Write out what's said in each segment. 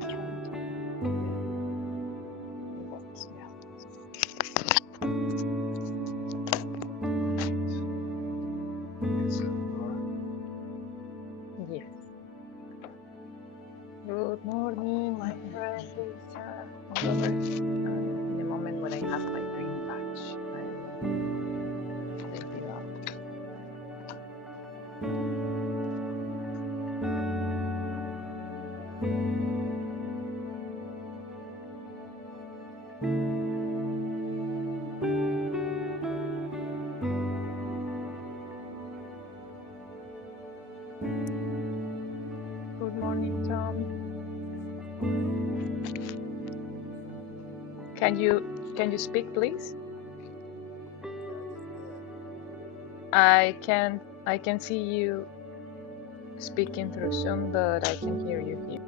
Trying to box, yeah. Yes. Good morning, my friend Lisa. Come over. In a moment when I have my green badge, I will let you know. Good morning, Tom. Can you speak, please? I can see you speaking through Zoom, but I can hear you here.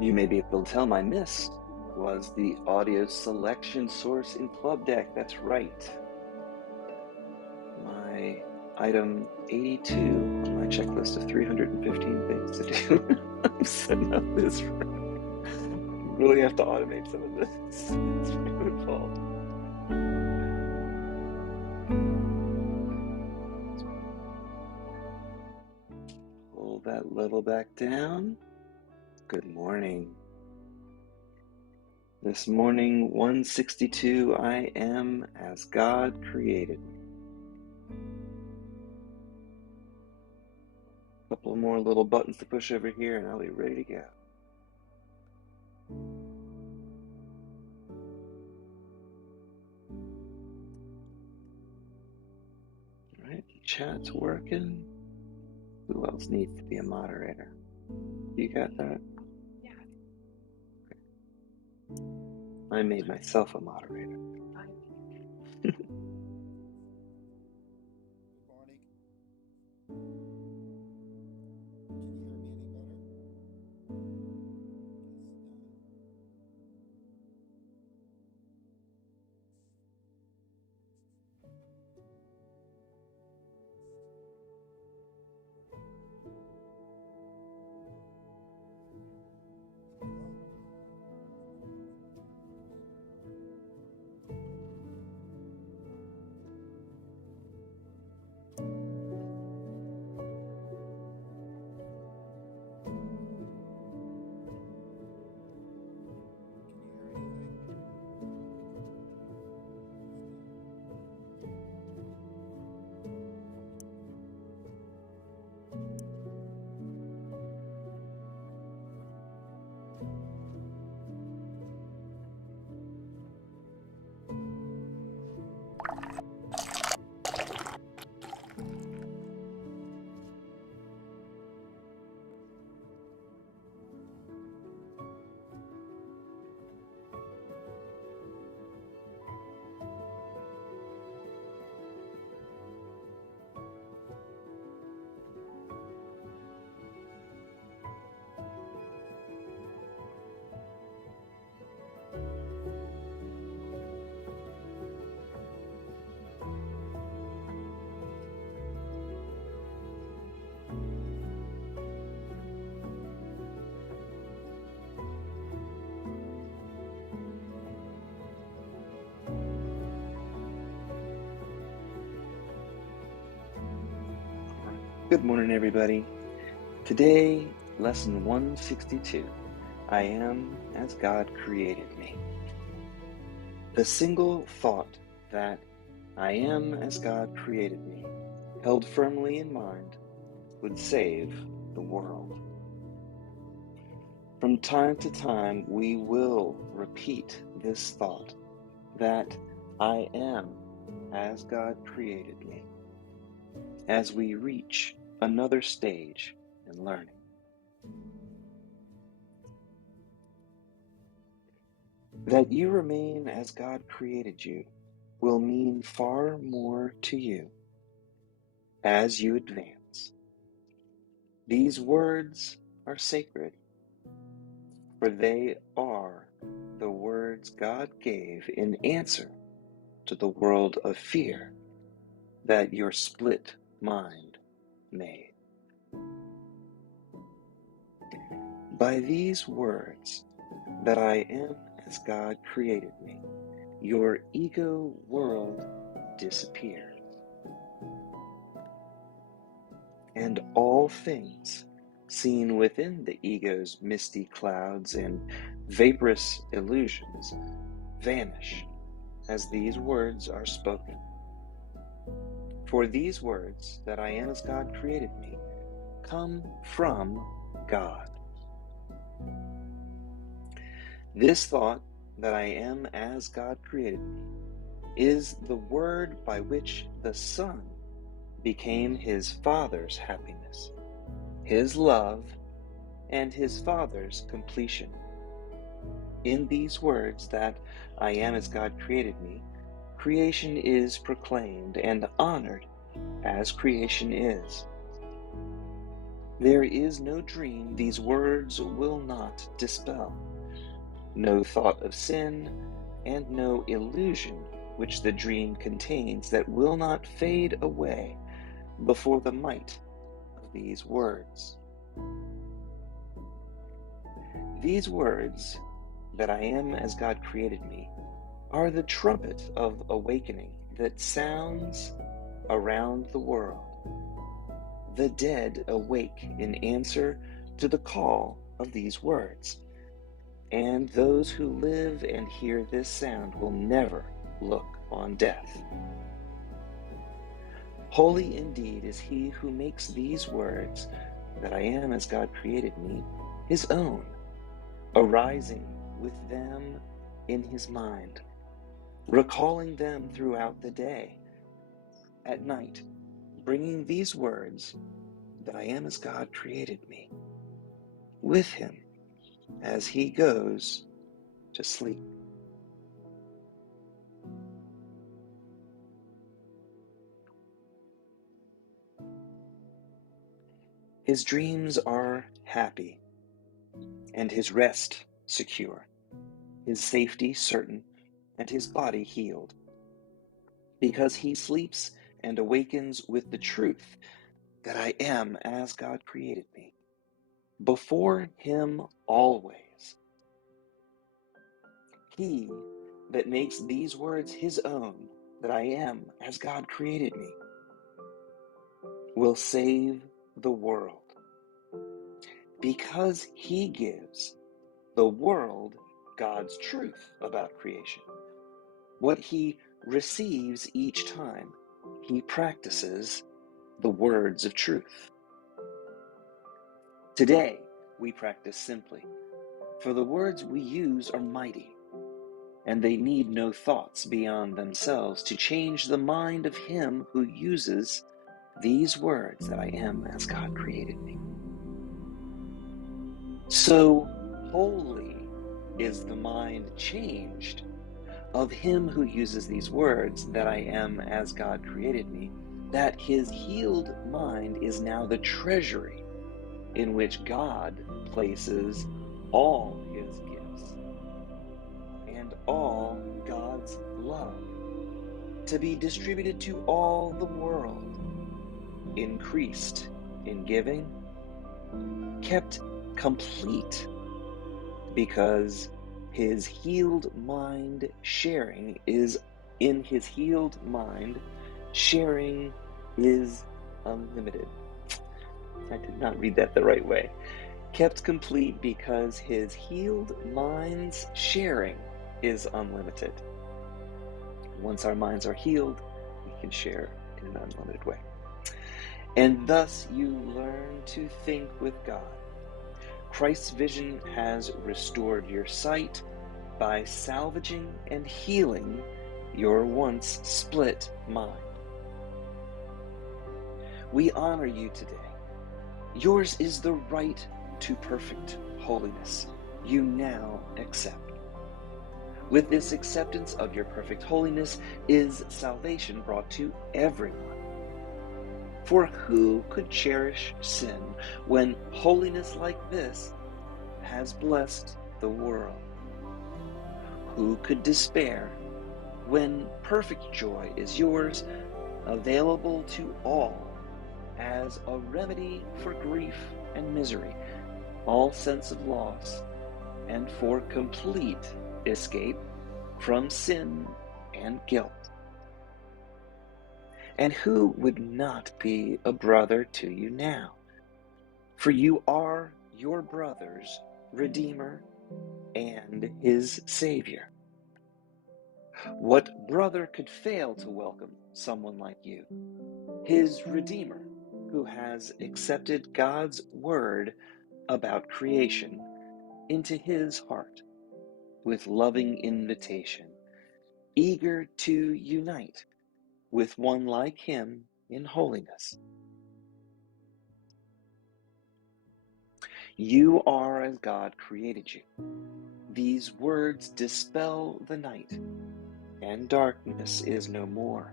You may be able to tell my miss was the audio selection source in Club Deck. That's right. My item 82 on my checklist of 315 things to do. I'm setting up this. You really have to automate some of this. It's my own fault. Pull that level back down. Good morning. This morning, 162, I am as God created me. A couple more little buttons to push over here and I'll be ready to go. All right, the chat's working. Who else needs to be a moderator? You got that? Yeah. Okay. I made myself a moderator. Good morning, everybody. Today, lesson 162. I am as God created me. The single thought that I am as God created me, held firmly in mind, would save the world. From time to time, we will repeat this thought that I am as God created me, as we reach another stage in learning. That you remain as God created you will mean far more to you as you advance. These words are sacred, for they are the words God gave in answer to the world of fear that your split mind made. By these words, that I am as God created me, your ego world disappears, and all things seen within the ego's misty clouds and vaporous illusions vanish as these words are spoken. For these words, that I am as God created me, come from God. This thought, that I am as God created me, is the word by which the Son became his Father's happiness, his love, and his Father's completion. In these words, that I am as God created me, creation is proclaimed and honored as creation is. There is no dream these words will not dispel, no thought of sin, and no illusion which the dream contains that will not fade away before the might of these words. These words, that I am as God created me, are the trumpet of awakening that sounds around the world. The dead awake in answer to the call of these words, and those who live and hear this sound will never look on death. Holy indeed is he who makes these words, that I am as God created me, his own, arising with them in his mind, recalling them throughout the day. At night, bringing these words, that I am as God created me, with him as he goes to sleep. His dreams are happy, and his rest secure, his safety certain, and his body healed, because he sleeps and awakens with the truth that I am as God created me, before him always. He that makes these words his own, that I am as God created me, will save the world, because he gives the world God's truth about creation, what he receives each time he practices the words of truth. Today, we practice simply, for the words we use are mighty, and they need no thoughts beyond themselves to change the mind of him who uses these words, that I am as God created me. So holy is the mind changed of him who uses these words, that I am as God created me, that his healed mind is now the treasury in which God places all his gifts and all God's love to be distributed to all the world, increased in giving, kept complete, because his healed mind sharing is in his healed mind, sharing is unlimited. I did not read that the right way. Kept complete because his healed mind's sharing is unlimited. Once our minds are healed, we can share in an unlimited way. And thus you learn to think with God. Christ's vision has restored your sight by salvaging and healing your once split mind. We honor you today. Yours is the right to perfect holiness you now accept. With this acceptance of your perfect holiness is salvation brought to everyone. For who could cherish sin when holiness like this has blessed the world? Who could despair when perfect joy is yours, available to all as a remedy for grief and misery, all sense of loss, and for complete escape from sin and guilt? And who would not be a brother to you now? For you are your brother's Redeemer and his Savior. What brother could fail to welcome someone like you, his Redeemer, who has accepted God's word about creation into his heart with loving invitation, eager to unite with one like him in holiness? You are as God created you. These words dispel the night, and darkness is no more.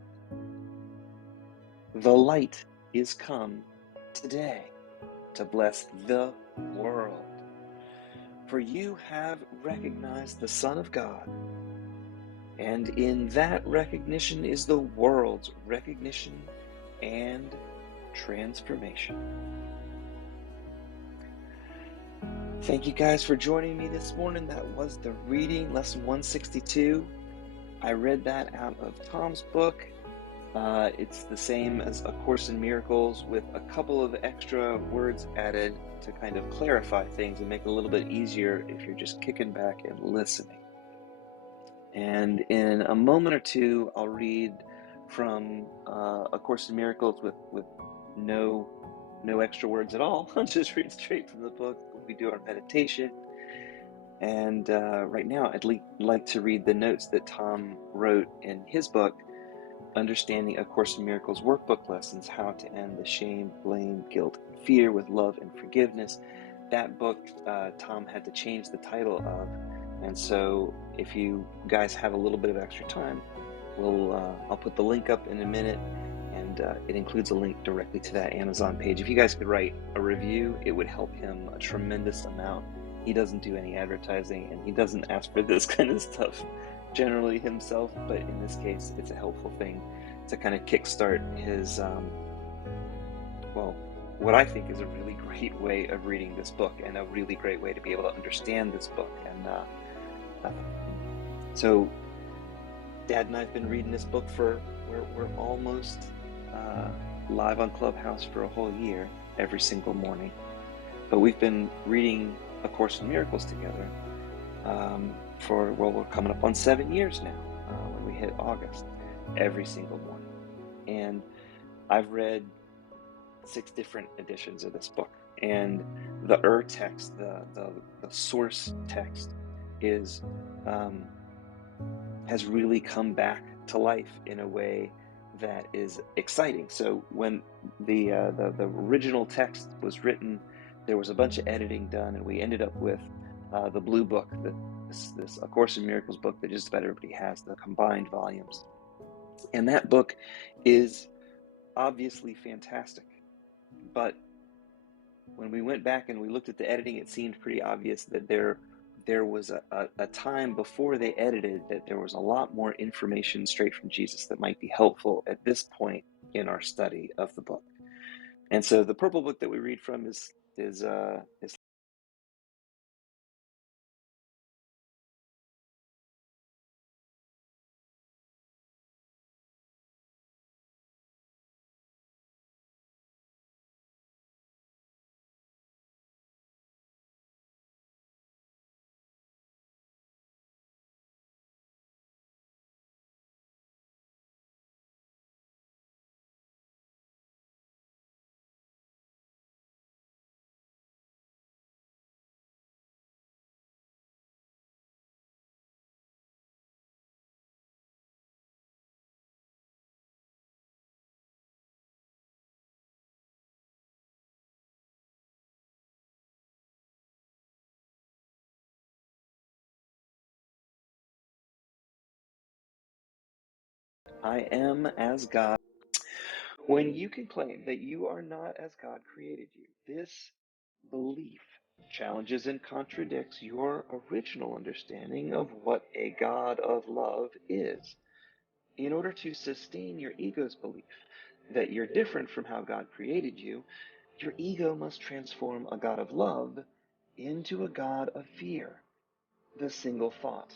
The light is come today to bless the world. For you have recognized the Son of God, and in that recognition is the world's recognition and transformation. Thank you guys for joining me this morning. That was the reading, lesson 162. I read that out of Tom's book. It's the same as A Course in Miracles with a couple of extra words added to kind of clarify things and make it a little bit easier if you're just kicking back and listening. And in a moment or two, I'll read from A Course in Miracles with no extra words at all. I'll just read straight from the book when we do our meditation. And right now, I'd like to read the notes that Tom wrote in his book, Understanding A Course in Miracles Workbook Lessons, How to End the Shame, Blame, Guilt, and Fear with Love and Forgiveness. That book, Tom had to change the title of. And so if you guys have a little bit of extra time, I'll put the link up in a minute, and it includes a link directly to that Amazon page. If you guys could write a review, it would help him a tremendous amount. He doesn't do any advertising, and he doesn't ask for this kind of stuff generally himself, but in this case, it's a helpful thing to kind of kickstart his, what I think is a really great way of reading this book, and a really great way to be able to understand this book. And so Dad and I have been reading this book we're almost live on Clubhouse for a whole year, every single morning. But we've been reading A Course in Miracles together we're coming up on 7 years now, when we hit August, every single morning. And I've read 6 different editions of this book, and the text, the source text, has really come back to life in a way that is exciting. So when the original text was written, there was a bunch of editing done, and we ended up with the blue book, this A Course in Miracles book that just about everybody has, the combined volumes. And that book is obviously fantastic. But when we went back and we looked at the editing, it seemed pretty obvious that there was a time before they edited that there was a lot more information straight from Jesus that might be helpful at this point in our study of the book. And so the purple book that we read from is I am as God. When you can claim that you are not as God created you, this belief challenges and contradicts your original understanding of what a God of love is. In order to sustain your ego's belief that you're different from how God created you, your ego must transform a God of love into a God of fear. The single thought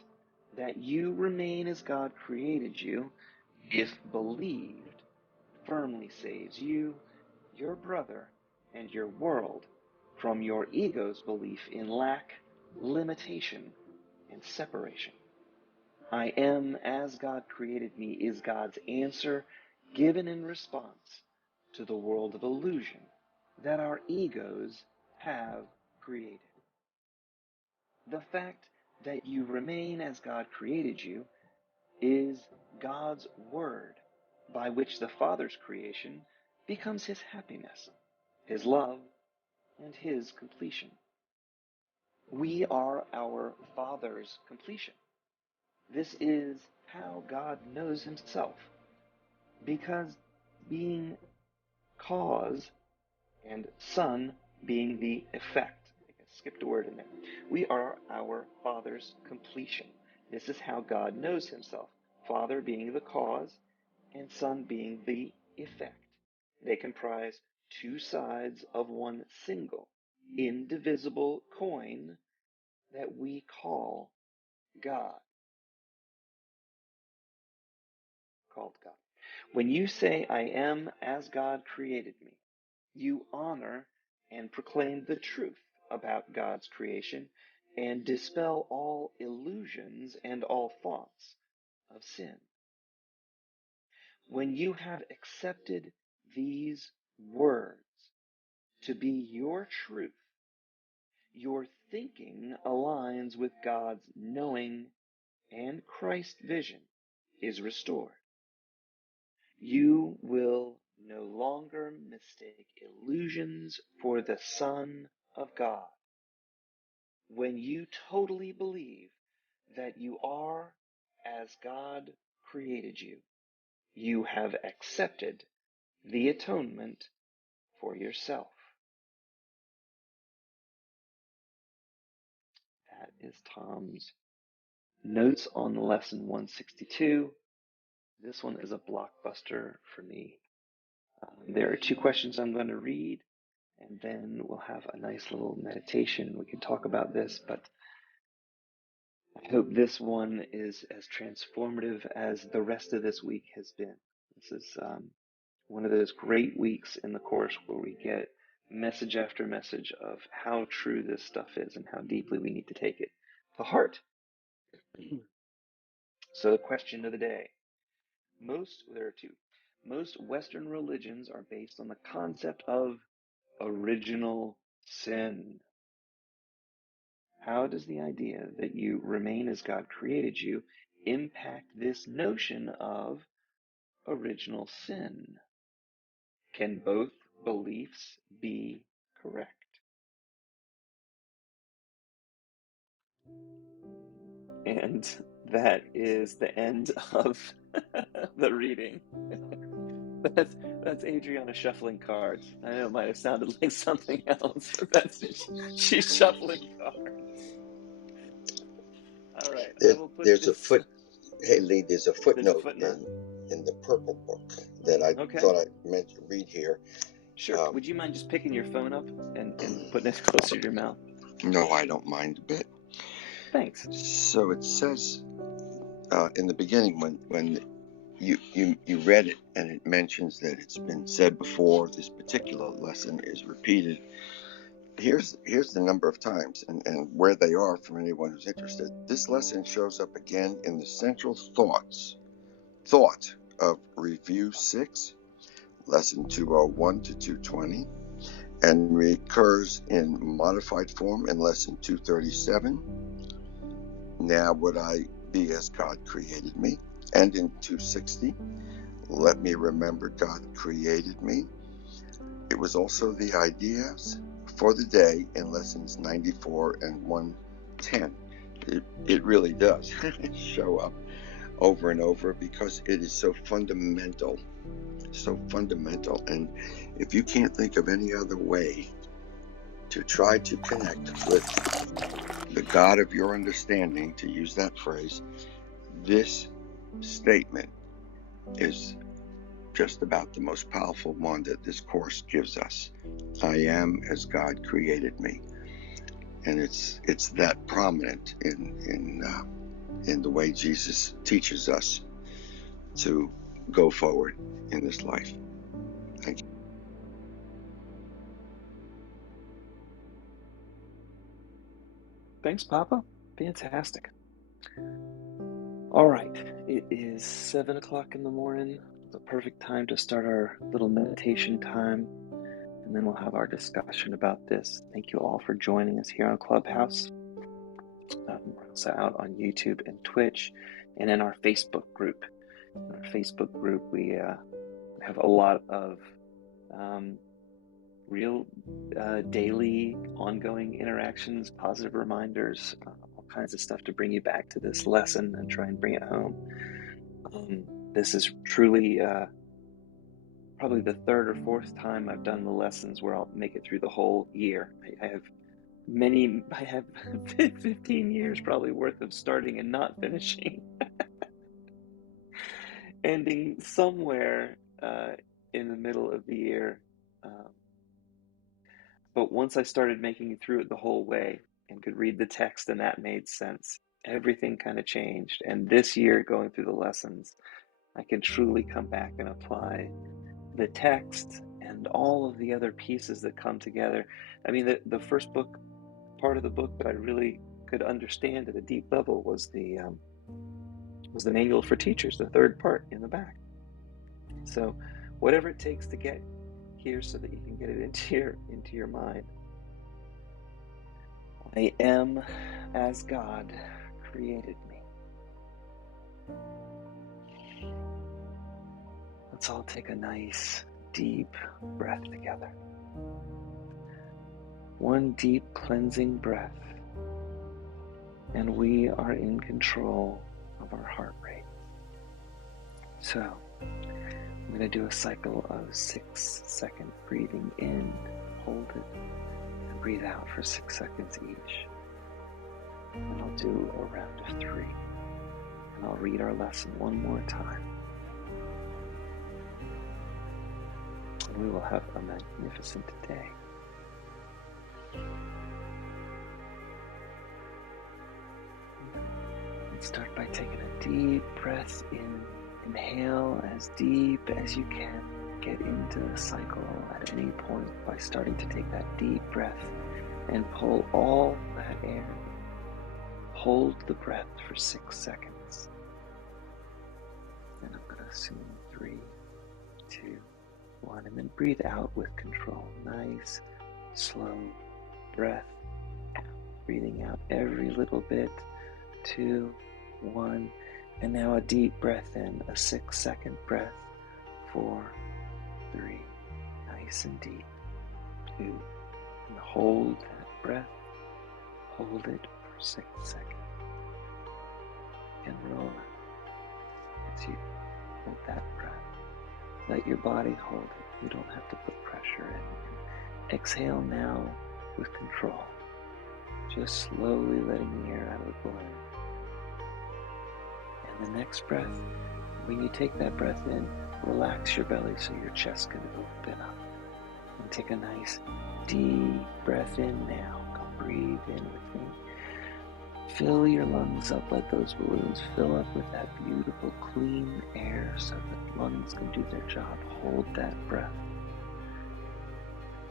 that you remain as God created you, if believed, firmly saves you, your brother, and your world from your ego's belief in lack, limitation, and separation. I am as God created me is God's answer given in response to the world of illusion that our egos have created. The fact that you remain as God created you is God's word by which the Father's creation becomes his happiness, his love, and his completion. We are our Father's completion. This is how God knows himself, because being cause and Son being the effect. I skipped a word in there. We are our Father's completion. This is how God knows himself, Father being the cause and Son being the effect. They comprise two sides of one single, indivisible coin that we call God. Called God. When you say, I am as God created me, you honor and proclaim the truth about God's creation and dispel all illusions and all thoughts of sin. When you have accepted these words to be your truth, your thinking aligns with God's knowing, and Christ's vision is restored. You will no longer mistake illusions for the Son of God. When you totally believe that you are as God created you, you have accepted the atonement for yourself. That is Tom's notes on lesson 162. This one is a blockbuster for me. There are two questions I'm going to read, and then we'll have a nice little meditation. We can talk about this, but I hope this one is as transformative as the rest of this week has been. This is one of those great weeks in the course where we get message after message of how true this stuff is and how deeply we need to take it to heart. So the question of the day. There are two. Most Western religions are based on the concept of original sin. How does the idea that you remain as God created you impact this notion of original sin? Can both beliefs be correct? And that is the end of the reading. That's Adriana shuffling cards. I know it might have sounded like something else, but she's shuffling cards. All right, I will put There's a this. Hey Lee, there's a There's a footnote footnote. in the purple book that I Okay, thought I meant to read here. sure. Would you mind just picking your phone up and putting it closer to your mouth? No, I don't mind a bit. Thanks. So it says in the beginning when you read it, and it mentions that it's been said before. This particular lesson is repeated. Here's the number of times and where they are for anyone who's interested. This lesson shows up again in the central thought of Review 6, Lesson 201 to 220, and recurs in modified form in Lesson 237. Now would I be as God created me, and in 260. Let me remember God created me. It was also the ideas for the day in lessons 94 and 110. It really does show up over and over because it is so fundamental. And if you can't think of any other way to try to connect with the God of your understanding, to use that phrase, this statement is just about the most powerful one that this course gives us. I am as God created me. And it's that prominent in the way Jesus teaches us to go forward in this life. Thank you. Thanks, Papa. Fantastic. All right, it is 7 o'clock in the morning. It's a perfect time to start our little meditation time, and then we'll have our discussion about this. Thank you all for joining us here on Clubhouse. We're also out on YouTube and Twitch, and in our Facebook group. In our Facebook group, we have a lot of real daily, ongoing interactions, positive reminders, all kinds of stuff to bring you back to this lesson and try and bring it home. This is truly probably the third or fourth time I've done the lessons where I'll make it through the whole year. I have 15 years probably worth of starting and not finishing, ending somewhere in the middle of the year. But once I started making it through it the whole way and could read the text and that made sense, everything kind of changed. And this year, going through the lessons, I can truly come back and apply the text and all of the other pieces that come together. I mean, the first part of the book that I really could understand at a deep level was the manual for teachers, the third part in the back. So whatever it takes to get here so that you can get it into your mind. I am as God created me. Let's all take a nice deep breath together. One deep cleansing breath, and we are in control of our heart rate. So I'm going to do a cycle of 6-second breathing in, hold it, and breathe out for 6 seconds each. And I'll do a round of 3. And I'll read our lesson one more time. And we will have a magnificent day. Let's start by taking a deep breath in. Inhale as deep as you can. Get into the cycle at any point by starting to take that deep breath and pull all that air. Hold the breath for 6 seconds. And I'm going to assume 3, 2, 1, and then breathe out with control. Nice, slow breath out. Breathing out every little bit. 2, 1, and now a deep breath in, a 6-second breath. 4, 3, nice and deep. 2, and hold that breath. Hold it for 6 seconds. And relax as you hold that breath. Let your body hold it. You don't have to put pressure in. Exhale now with control. Just slowly letting the air out of the balloon. And the next breath, when you take that breath in, relax your belly so your chest can open up. And take a nice deep breath in now. Come breathe in with me. Fill your lungs up, let those balloons fill up with that beautiful clean air so that lungs can do their job. Hold that breath.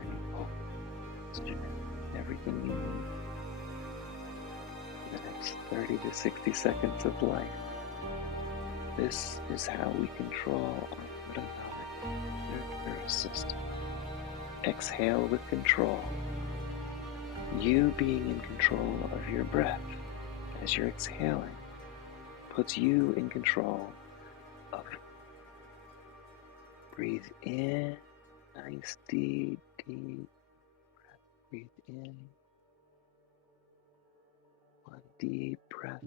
And you hold everything you need for the next 30 to 60 seconds of life. This is how we control our autonomic nervous system. Exhale with control. You being in control of your breath as you're exhaling puts you in control of it. Breathe in, nice deep breath. Breathe in. One deep breath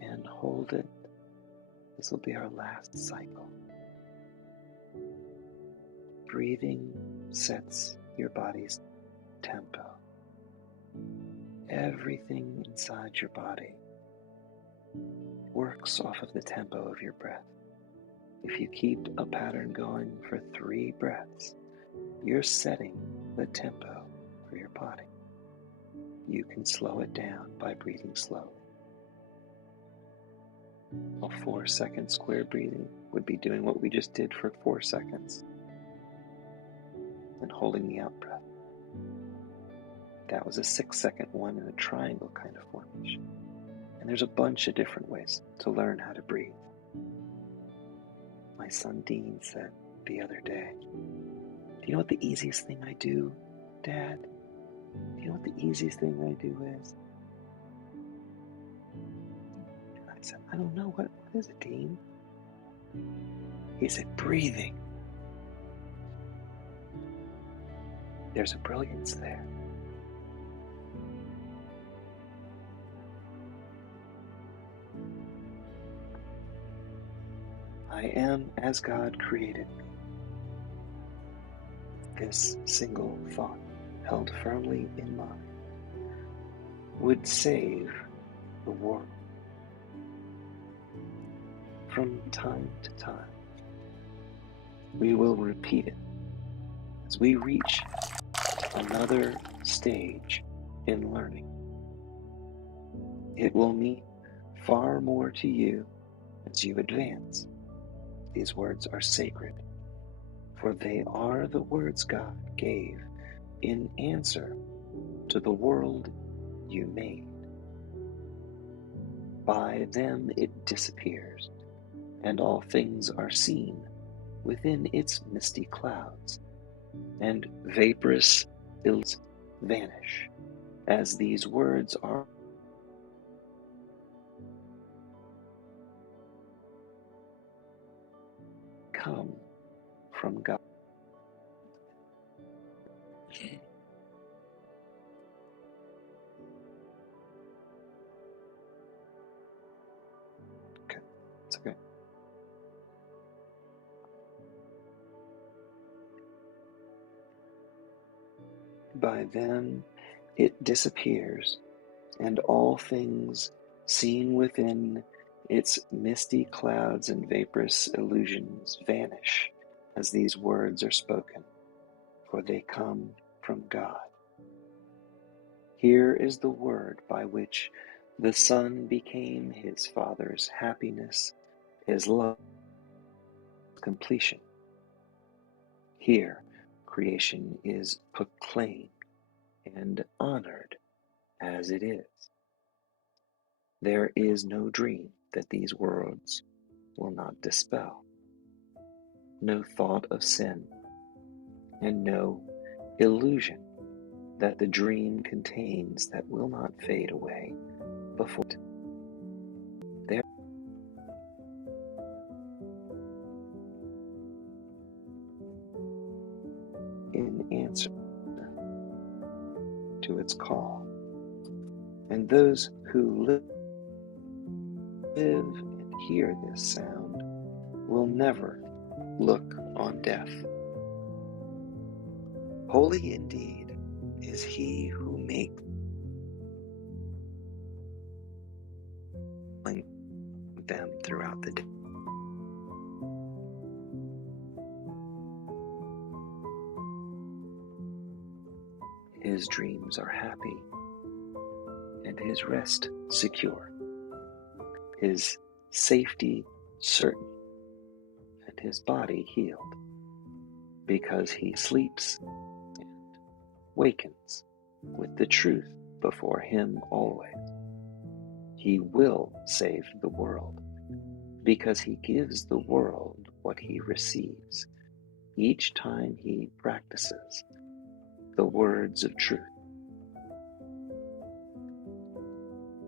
and hold it. This will be our last cycle. Breathing sets your body's tempo. Everything inside your body works off of the tempo of your breath. If you keep a pattern going for 3 breaths, you're setting the tempo for your body. You can slow it down by breathing slowly. A 4-second square breathing would be doing what we just did for 4 seconds and holding the out breath. That was a 6-second one in a triangle kind of formation. And there's a bunch of different ways to learn how to breathe. My son Dean said the other day, "Do you know what the easiest thing I do, Dad? Do you know what the easiest thing I do is?" And I said, "I don't know. What is it, Dean?" He said, "Breathing." There's a brilliance there. I am as God created me. This single thought, held firmly in mind, would save the world. From time to time, we will repeat it as we reach another stage in learning. It will mean far more to you as you advance. These words are sacred, for they are the words God gave in answer to the world you made. By them it disappears, and all things are seen within its misty clouds, and vaporous ills vanish, as these words are come from God. Okay, it's okay. By them it disappears, and all things seen within its misty clouds and vaporous illusions vanish as these words are spoken, for they come from God. Here is the word by which the Son became his Father's happiness, his love, completion. Here, creation is proclaimed and honored as it is. There is no dream that these words will not dispel, no thought of sin, and no illusion that the dream contains that will not fade away before it. There, in answer to its call, and those who live and hear this sound will never look on death. Holy indeed is he who makes them throughout the day. His dreams are happy, and his rest secure, his safety certain, and his body healed, because he sleeps and wakens with the truth before him always. He will save the world, because he gives the world what he receives each time he practices the words of truth.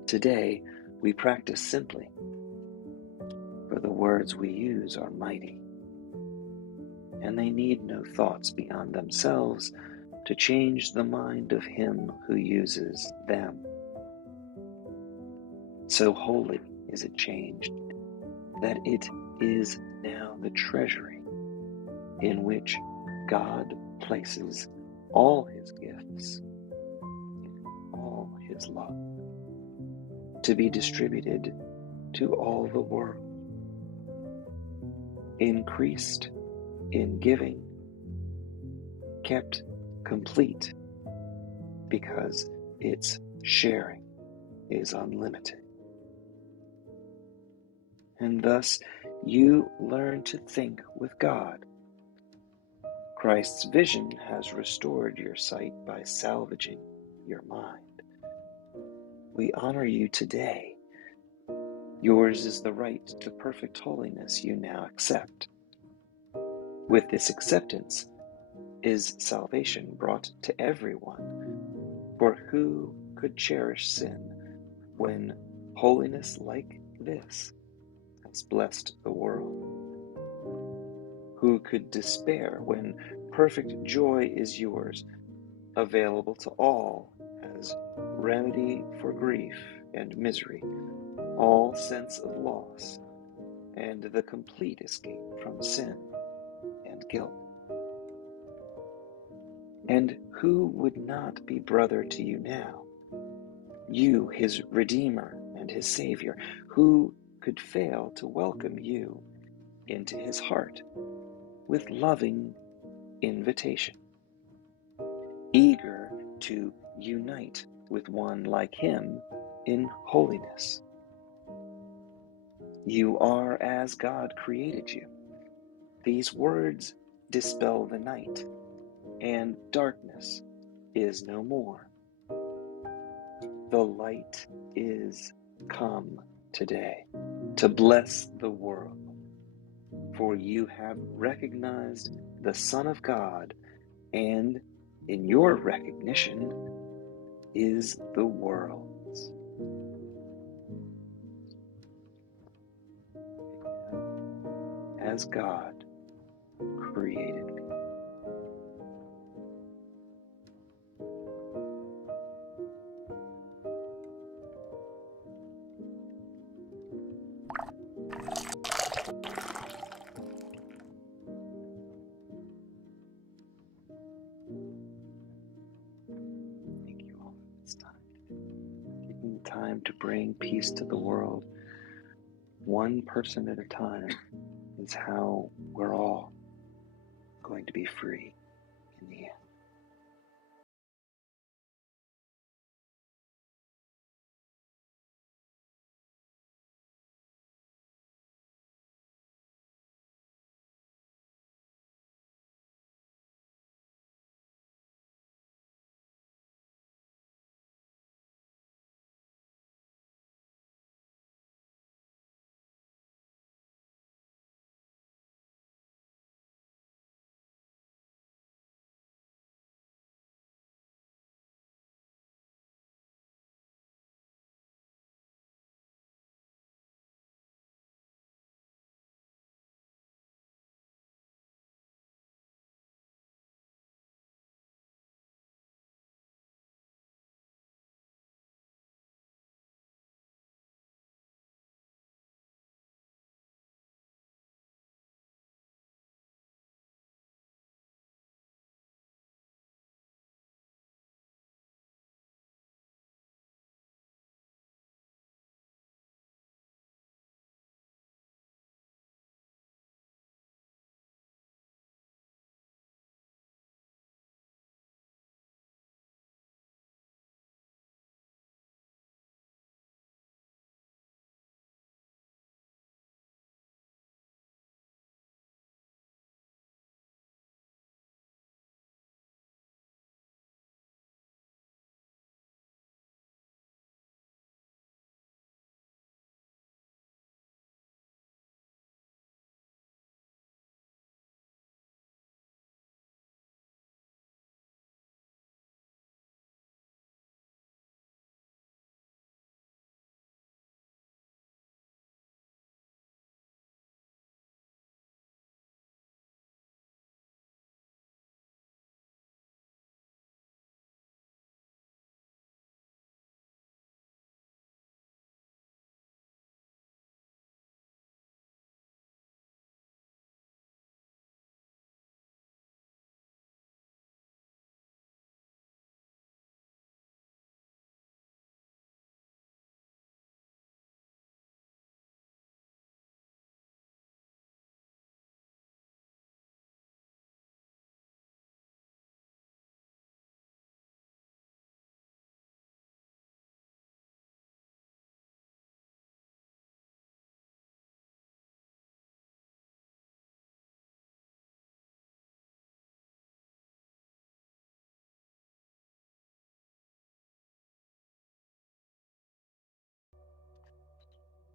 Today, we practice simply, for the words we use are mighty, and they need no thoughts beyond themselves to change the mind of him who uses them. So wholly is it changed that it is now the treasury in which God places all his gifts, all his love, to be distributed to all the world, increased in giving, kept complete because its sharing is unlimited. And thus you learn to think with God. Christ's vision has restored your sight by salvaging your mind. We honor you today. Yours is the right to perfect holiness you now accept. With this acceptance is salvation brought to everyone. For who could cherish sin when holiness like this has blessed the world? Who could despair when perfect joy is yours, available to all as remedy for grief and misery, all sense of loss, and the complete escape from sin and guilt? And who would not be brother to you now? You, his Redeemer and his Savior, who could fail to welcome you into his heart with loving invitation, eager to unite with one like him in holiness? You are as God created you. These words dispel the night, and darkness is no more. The light is come today to bless the world, for you have recognized the Son of God, and in your recognition is the world's. As God created me. Thank you all for this time. Taking the time to bring peace to the world, one person at a time, is how we're all going to be free in the end.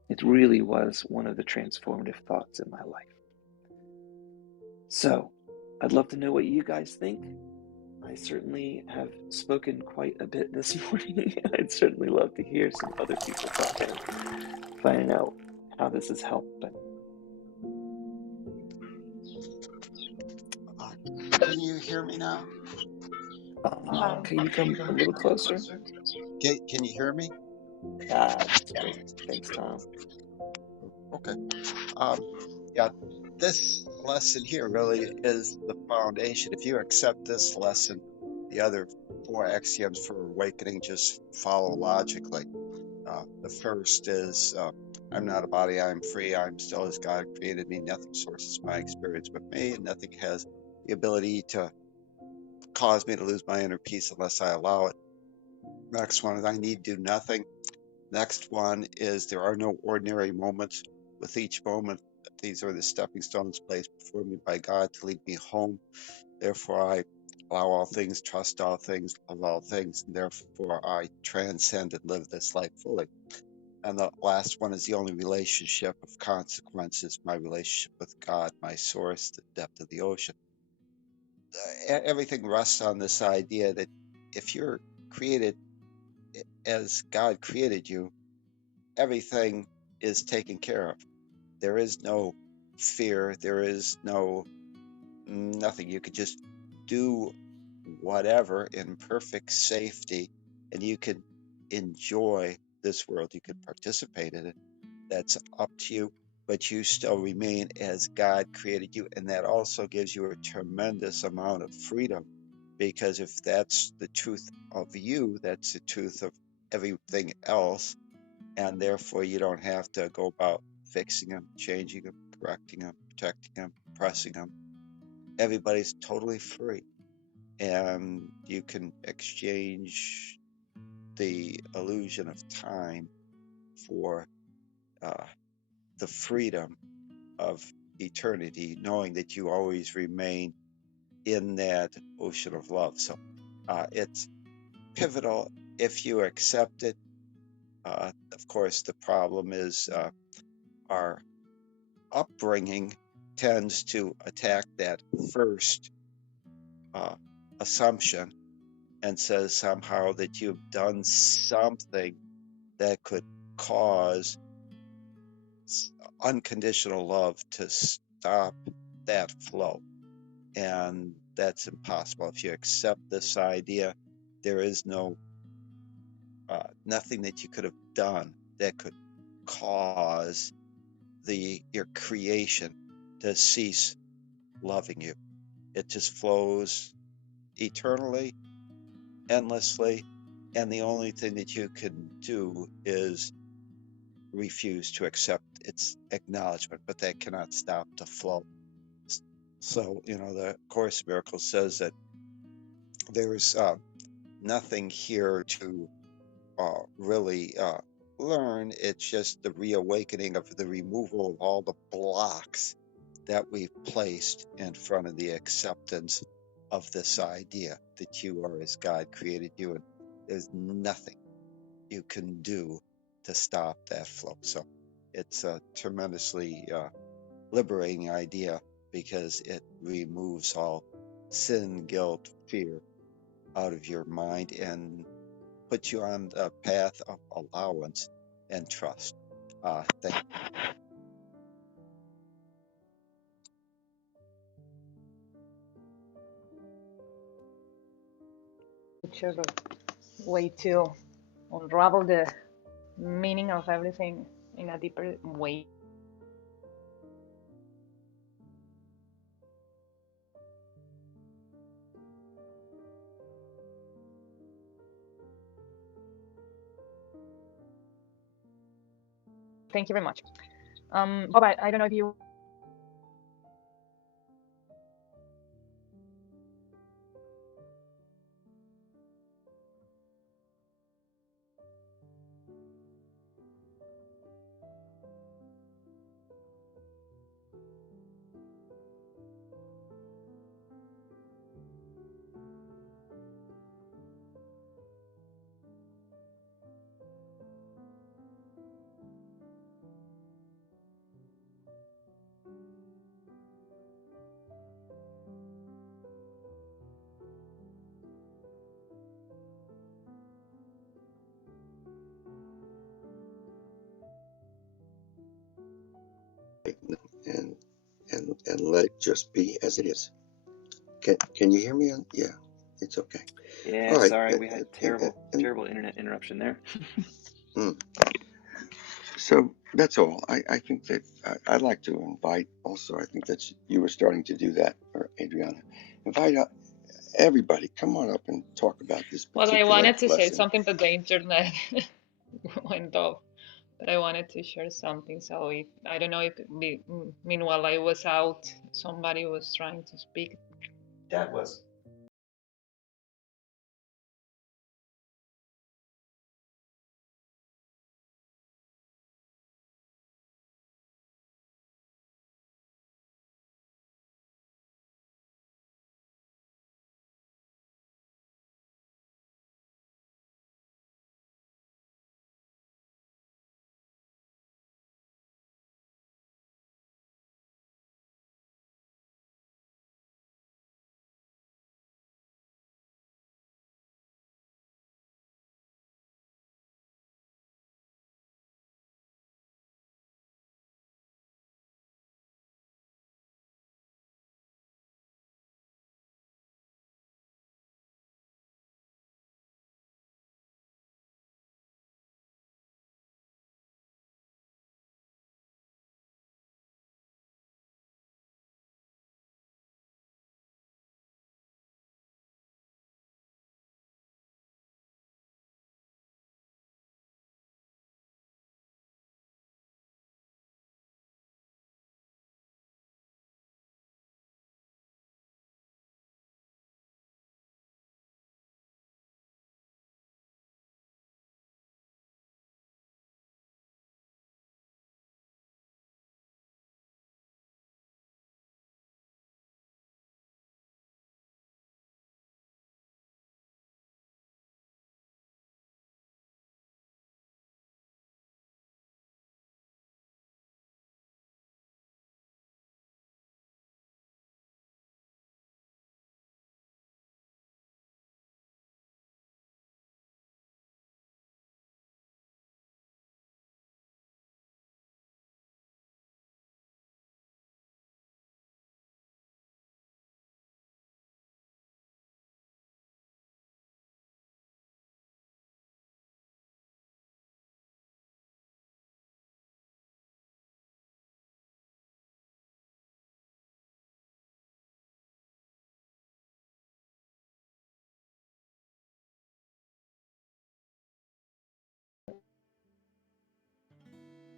It really was one of the transformative thoughts in my life. So, I'd love to know what you guys think. I certainly have spoken quite a bit this morning. I'd certainly love to hear some other people talking and finding out how this is helping. Can you hear me now? Can you come a little closer? Can you hear me? That's great. Thanks, Tom. Okay. Um, yeah, this lesson here really is the foundation. If you accept this lesson, the other four axioms for awakening just follow logically. The first is I'm not a body, I'm free, I'm still as God created me, nothing sources my experience with me, and nothing has the ability to cause me to lose my inner peace unless I allow it. Next one is I need do nothing. Next one is there are no ordinary moments. With each moment, these are the stepping stones placed before me by God to lead me home. Therefore, I allow all things, trust all things, love all things, and therefore I transcend and live this life fully. And the last one is the only relationship of consequences, my relationship with God, my source, the depth of the ocean. Everything rests on this idea that if you're created as God created you, everything is taken care of. There is no fear. There is nothing. You could just do whatever in perfect safety, and you can enjoy this world. You could participate in it. That's up to you, but you still remain as God created you, and that also gives you a tremendous amount of freedom, because if that's the truth of you, that's the truth of everything else, and therefore you don't have to go about fixing them, changing them, correcting them, protecting them, pressing them. Everybody's totally free, and you can exchange the illusion of time for uh, the freedom of eternity, knowing that you always remain in that ocean of love. So it's pivotal if you accept it. Of course, the problem is our upbringing tends to attack that first uh, assumption and says somehow that you've done something that could cause unconditional love to stop that flow. And that's impossible. If you accept this idea, there is nothing that you could have done that could cause your creation to cease loving you. It just flows eternally, endlessly, and the only thing that you can do is refuse to accept its acknowledgement, but that cannot stop the flow. So, the Course in Miracles says that there's nothing here to really learn. It's just the reawakening of the removal of all the blocks that we've placed in front of the acceptance of this idea that you are as God created you, and there's nothing you can do to stop that flow. So it's a tremendously liberating idea because it removes all sin, guilt, fear out of your mind and puts you on the path of allowance and trust. Thank you. Which is a way to unravel the meaning of everything in a deeper way. Thank you very much. Bob, I don't know if you. and let it just be as it is. Can you hear me? Yeah, it's okay. Yeah, All right. sorry, we had And, terrible internet interruption there. mm, so that's all. I think that I'd like to invite also, I think that you were starting to do that, or Adriana. Invite everybody, come on up and talk about this Well, I particular wanted to say lesson. something, but the internet went off. But I wanted to share something. So if I don't know if meanwhile I was out, somebody was trying to speak. That was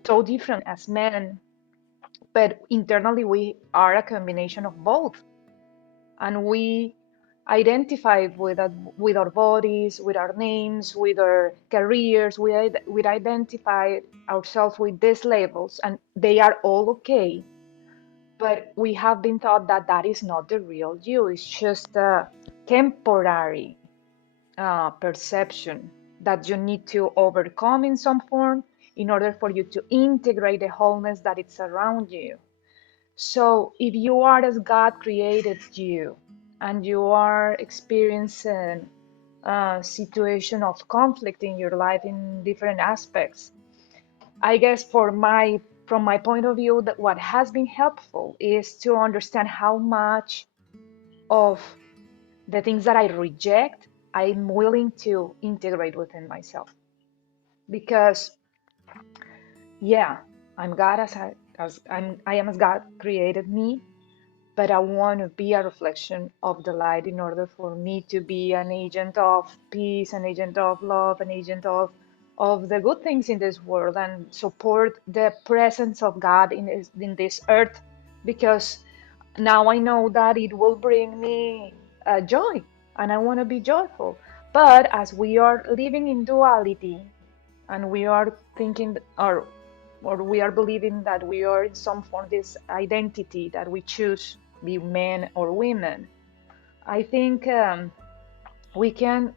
So different as men, but internally we are a combination of both, and we identify with our bodies, with our names, with our careers. We identify ourselves with these labels, and they are all okay. But we have been taught that that is not the real you. It's just a temporary perception that you need to overcome in some form in order for you to integrate the wholeness that is around you. So if you are as God created you and you are experiencing a situation of conflict in your life in different aspects, I guess from my point of view, that what has been helpful is to understand how much of the things that I reject, I'm willing to integrate within myself. Because yeah, I'm God I am as God created me, but I want to be a reflection of the light in order for me to be an agent of peace, an agent of love, an agent of the good things in this world, and support the presence of God in this earth, because now I know that it will bring me joy, and I want to be joyful. But as we are living in duality, and we are thinking, or we are believing that we are in some form this identity that we choose, be men or women, I think we can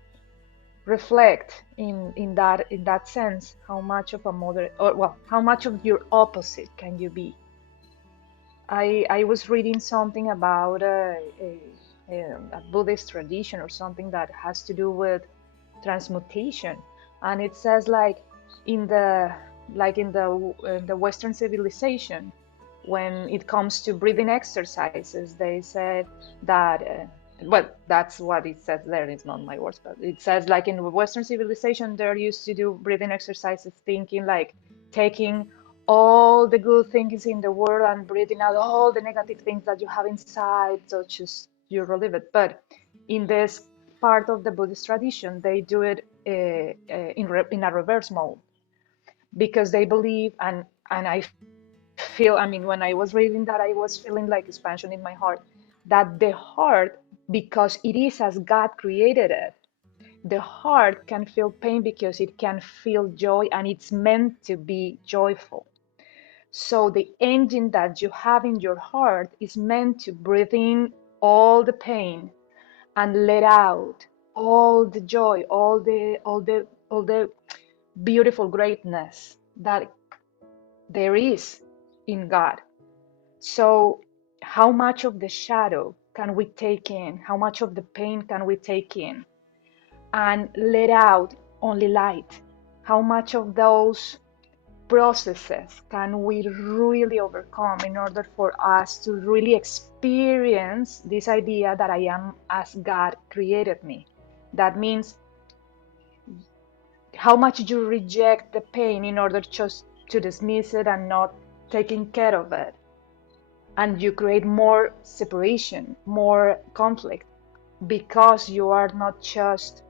reflect in that sense how much of a mother, or well, how much of your opposite can you be. I was reading something about a Buddhist tradition or something that has to do with transmutation, and it says like in the Western civilization, when it comes to breathing exercises. They said that, well, that's what it says there. It's not my words, but it says like in Western civilization, they're used to do breathing exercises, thinking like taking all the good things in the world and breathing out all the negative things that you have inside, so just you relieve it. But in this part of the Buddhist tradition, they do it in a reverse mode because they believe, and I feel, I mean, when I was reading that, I was feeling like expansion in my heart, that the heart, because it is as God created it, the heart can feel pain because it can feel joy, and it's meant to be joyful. So the engine that you have in your heart is meant to breathe in all the pain and let out all the joy, all the beautiful greatness that there is in God. So how much of the shadow can we take in? How much of the pain can we take in and let out only light? How much of those processes can we really overcome in order for us to really experience this idea that I am as God created me? That means how much you reject the pain in order just to dismiss it and not taking care of it. And you create more separation, more conflict, because you are not just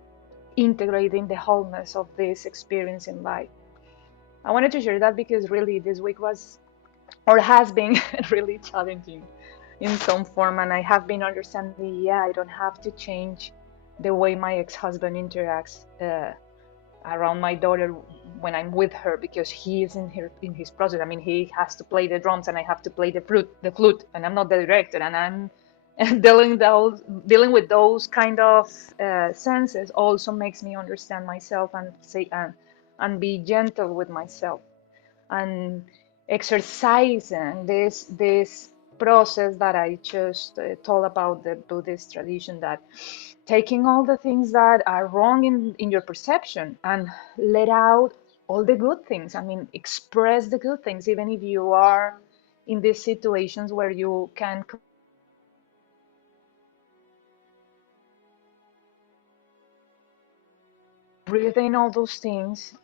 integrating the wholeness of this experience in life. I wanted to share that because really this week was or has been really challenging in some form, and I have been understanding, yeah, I don't have to change the way my ex-husband interacts around my daughter when I'm with her, because he is in his process. I mean, he has to play the drums and I have to play the flute, and I'm not the director, and I'm dealing with those kind of senses also makes me understand myself and say and be gentle with myself, and exercising this process that I just told about the Buddhist tradition, that taking all the things that are wrong in your perception and let out all the good things. I mean, express the good things, even if you are in these situations where you can breathe in all those things,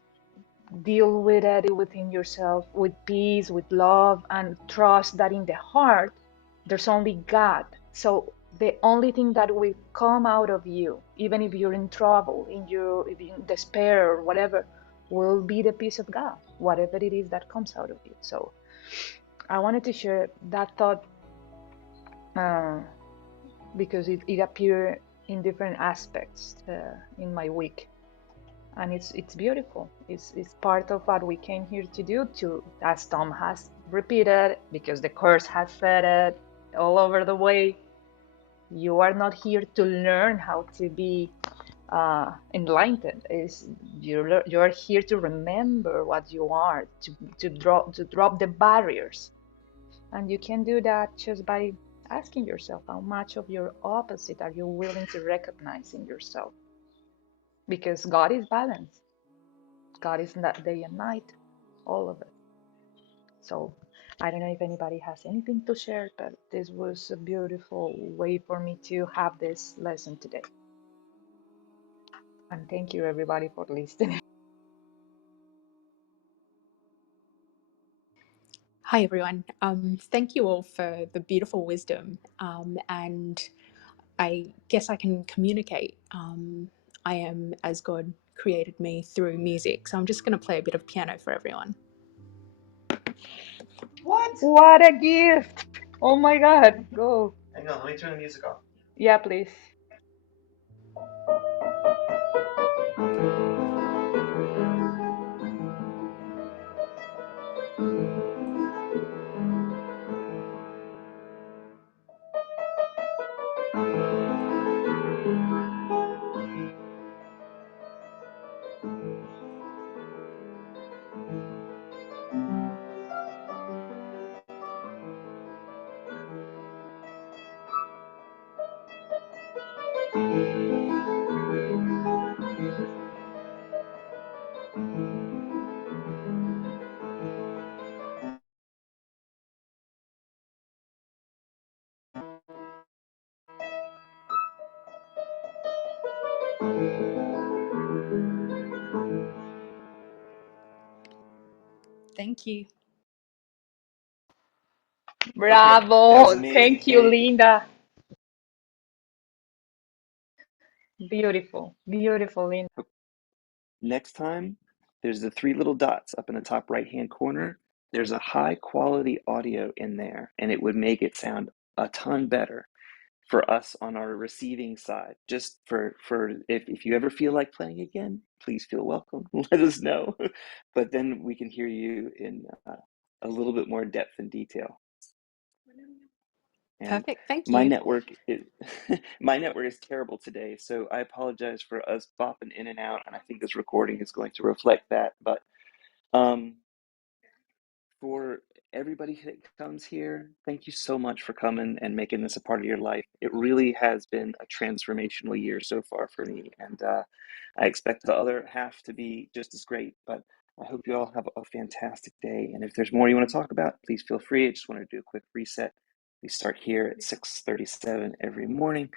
deal with it within yourself with peace, with love, and trust that in the heart there's only God. So the only thing that will come out of you, even if you're in trouble, if you're in despair or whatever, will be the peace of God, whatever it is that comes out of you. So I wanted to share that thought uh, because it appeared in different aspects in my week, and it's beautiful. It's part of what we came here to do, to, as Tom has repeated, because the course has said it all over the way, you are not here to learn how to be enlightened. Is you're here to remember what you are, to drop the barriers, and you can do that just by asking yourself how much of your opposite are you willing to recognize in yourself, because God is balance. God is not day and night, all of it. So I don't know if anybody has anything to share, but this was a beautiful way for me to have this lesson today. And thank you everybody for listening. Hi, everyone. Thank you all for the beautiful wisdom. And I guess I can communicate. I am as God created me through music. So I'm just going to play a bit of piano for everyone. What a gift! Oh my God, go. Hang on, let me turn the music off. Yeah, please. Thank you. Okay, that was Bravo. amazing. Thank you, Hey, Linda. Beautiful. Beautiful, Linda. next time, there's the three little dots up in the top right-hand corner. There's a high quality audio in there, and it would make it sound a ton better for us on our receiving side. Just for if you ever feel like playing again, please feel welcome. Let us know. But then we can hear you in a little bit more depth and detail. And Perfect. Thank my you. network is my network is terrible today, so I apologize for us bopping in and out, and I think this recording is going to reflect that. But um, for everybody that comes here, thank you so much for coming and making this a part of your life. It really has been a transformational year so far for me, and I expect the other half to be just as great. But I hope you all have a fantastic day. And if there's more you want to talk about, please feel free. I just want to do a quick reset. We start here at 6:37 every morning,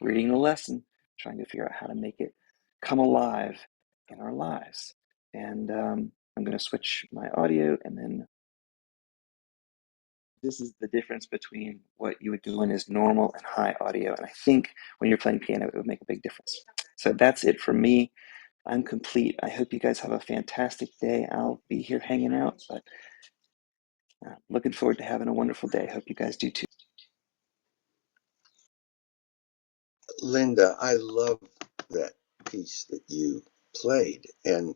reading the lesson, trying to figure out how to make it come alive in our lives. And I'm going to switch my audio, and then this is the difference between what you would do when is normal and high audio. And I think when you're playing piano, it would make a big difference. So that's it for me. I'm complete. I hope you guys have a fantastic day. I'll be here hanging out, but looking forward to having a wonderful day. Hope you guys do too. Linda, I love that piece that you played. And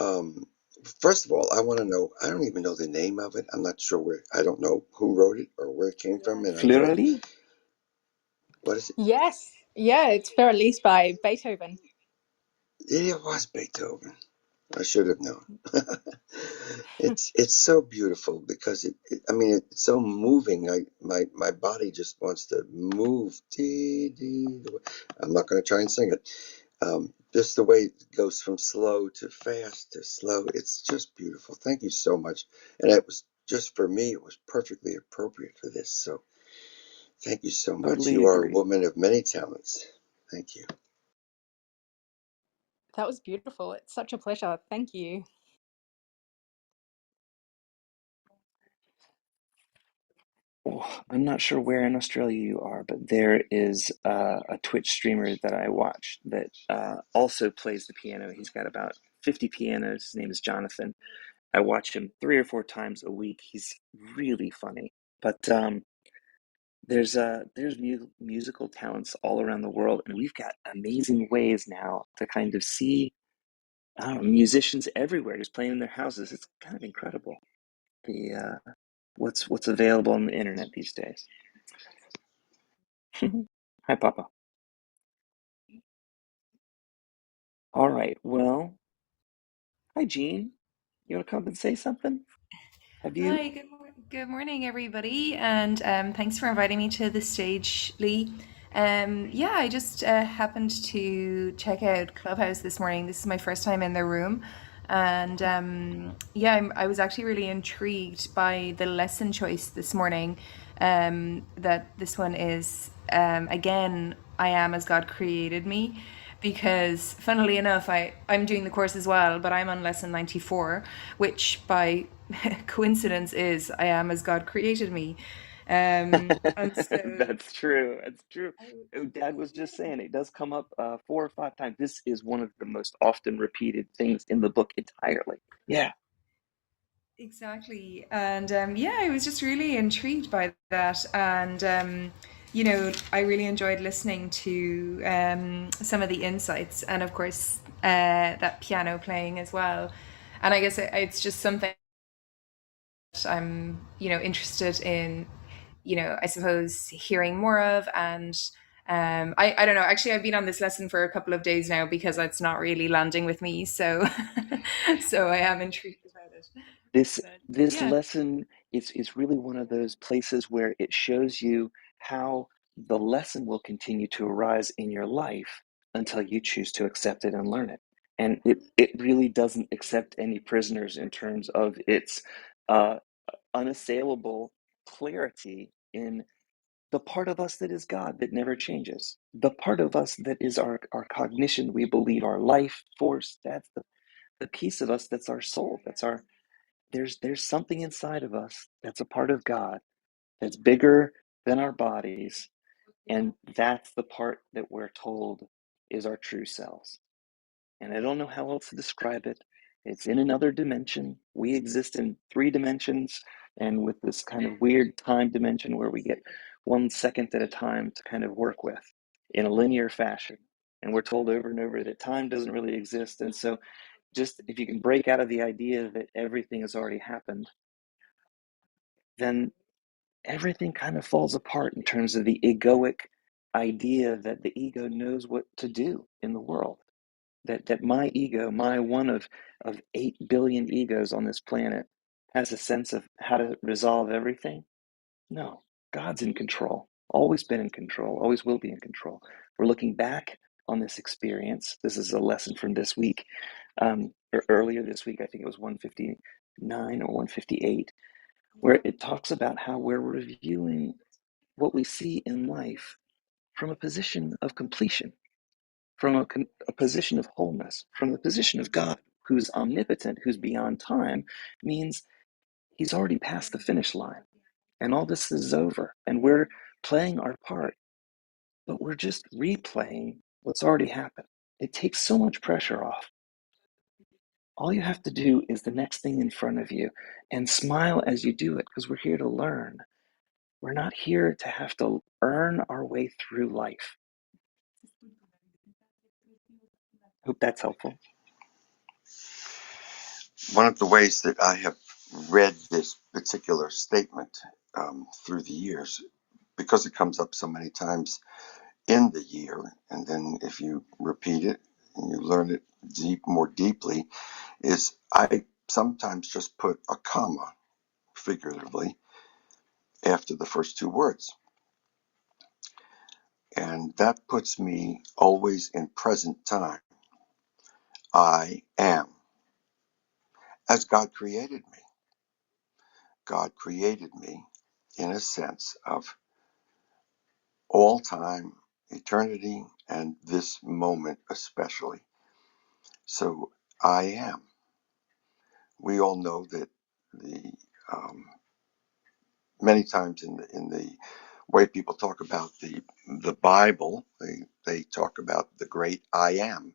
um, first of all, I want to know, I don't even know the name of it. I'm not sure where, I don't know who wrote it or where it came from. And I know, Flurali? what is it? Yes. Yeah, it's Berlioz by Beethoven. It was Beethoven. I should have known. It's so beautiful because I mean it's so moving. My body just wants to move. I'm not going to try and sing it. Just the way it goes from slow to fast to slow. It's just beautiful. Thank you so much. And it was just for me. It was perfectly appropriate for this. So thank you so much. Totally You are a agree. woman of many talents. Thank you. That was beautiful. It's such a pleasure. Thank you. Oh, I'm not sure where in Australia you are, but there is a Twitch streamer that I watch that also plays the piano. He's got about 50 pianos. His name is Jonathan. I watch him 3 or 4 times a week. He's really funny. But there's musical talents all around the world, and we've got amazing ways now to kind of see musicians everywhere just playing in their houses. It's kind of incredible the what's available on the internet these days. Hi, Papa. All right. Well, hi, Jean. You want to come and say something? Have you? Hi, good morning, everybody, and thanks for inviting me to the stage, Lee. Yeah, I just happened to check out Clubhouse this morning. This is my first time in the room, and yeah, I was actually really intrigued by the lesson choice this morning. That this one is again, I am as God created me, because funnily enough I'm doing the course as well, but I'm on lesson 94, which by coincidence is I am as God created me. And so That's true. That's true. Oh, Dad was just saying it does come up 4 or 5 times. This is one of the most often repeated things in the book entirely. Yeah. exactly. And yeah, I was just really intrigued by that. And I really enjoyed listening to some of the insights, and of course that piano playing as well. And I guess it's just something I'm, interested in, I suppose hearing more of. And I don't know, actually I've been on this lesson for a couple of days now because it's not really landing with me. So so I am intrigued about it. This But this yeah. lesson is really one of those places where it shows you how the lesson will continue to arise in your life until you choose to accept it and learn it. And it really doesn't accept any prisoners in terms of its uh, unassailable clarity in the part of us that is God that never changes, the part of us that is our cognition, we believe our life force, that's the piece of us that's our soul, that's our, there's something inside of us that's a part of God that's bigger than our bodies, and that's the part that we're told is our true selves. And I don't know how else to describe it. It's in another dimension. We exist in 3 dimensions, and with this kind of weird time dimension where we get 1 second at a time to kind of work with in a linear fashion. And we're told over and over that time doesn't really exist. And so, just if you can break out of the idea that everything has already happened, then everything kind of falls apart in terms of the egoic idea that the ego knows what to do in the world. That my ego, my one of 8 billion egos on this planet, has a sense of how to resolve everything. No, God's in control, always been in control, always will be in control. We're looking back on this experience. This is a lesson from this week. Or earlier this week, I think it was 159 or 158, where it talks about how we're reviewing what we see in life from a position of completion, from a position of wholeness, from the position of God, who's omnipotent, who's beyond time, means he's already passed the finish line. And all this is over. And we're playing our part, but we're just replaying what's already happened. It takes so much pressure off. All you have to do is the next thing in front of you and smile as you do it, because we're here to learn. We're not here to have to earn our way through life. Hope that's helpful. One of the ways that I have read this particular statement through the years, because it comes up so many times in the year, and then if you repeat it and you learn it more deeply, is I sometimes just put a comma, figuratively, after the first 2 words. And that puts me always in present time. I am, as God created me. God created me in a sense of all time, eternity, and this moment especially. So I am. We all know that the many times in the way people talk about the Bible, they talk about the great I am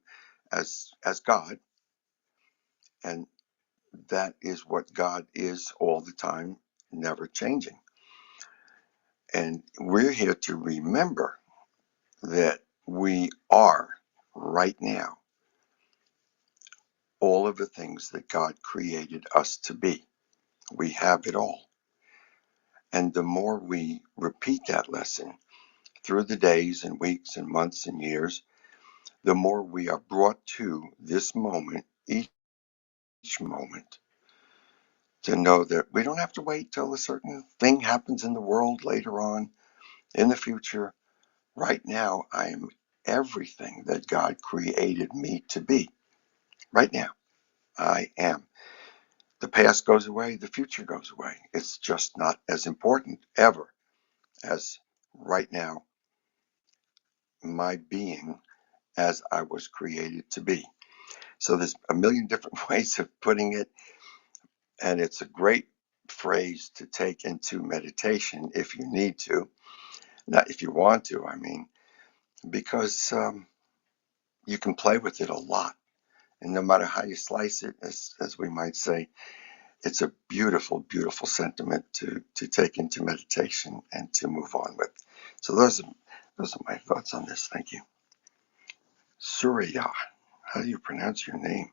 as God, and that is what God is all the time, never changing. And we're here to remember that we are right now all of the things that God created us to be. We have it all. And the more we repeat that lesson through the days and weeks and months and years, the more we are brought to this moment, each moment, to know that we don't have to wait till a certain thing happens in the world later on in the future. Right now, I am everything that God created me to be. Right now, I am. The past goes away, the future goes away. It's just not as important ever as right now, my being as I was created to be. So there's a million different ways of putting it, and it's a great phrase to take into meditation if you need to. Not if you want to, I mean, because you can play with it a lot. And no matter how you slice it, as we might say, it's a beautiful, beautiful sentiment to take into meditation and to move on with. So those are my thoughts on this. Thank you. Surya, how do you pronounce your name?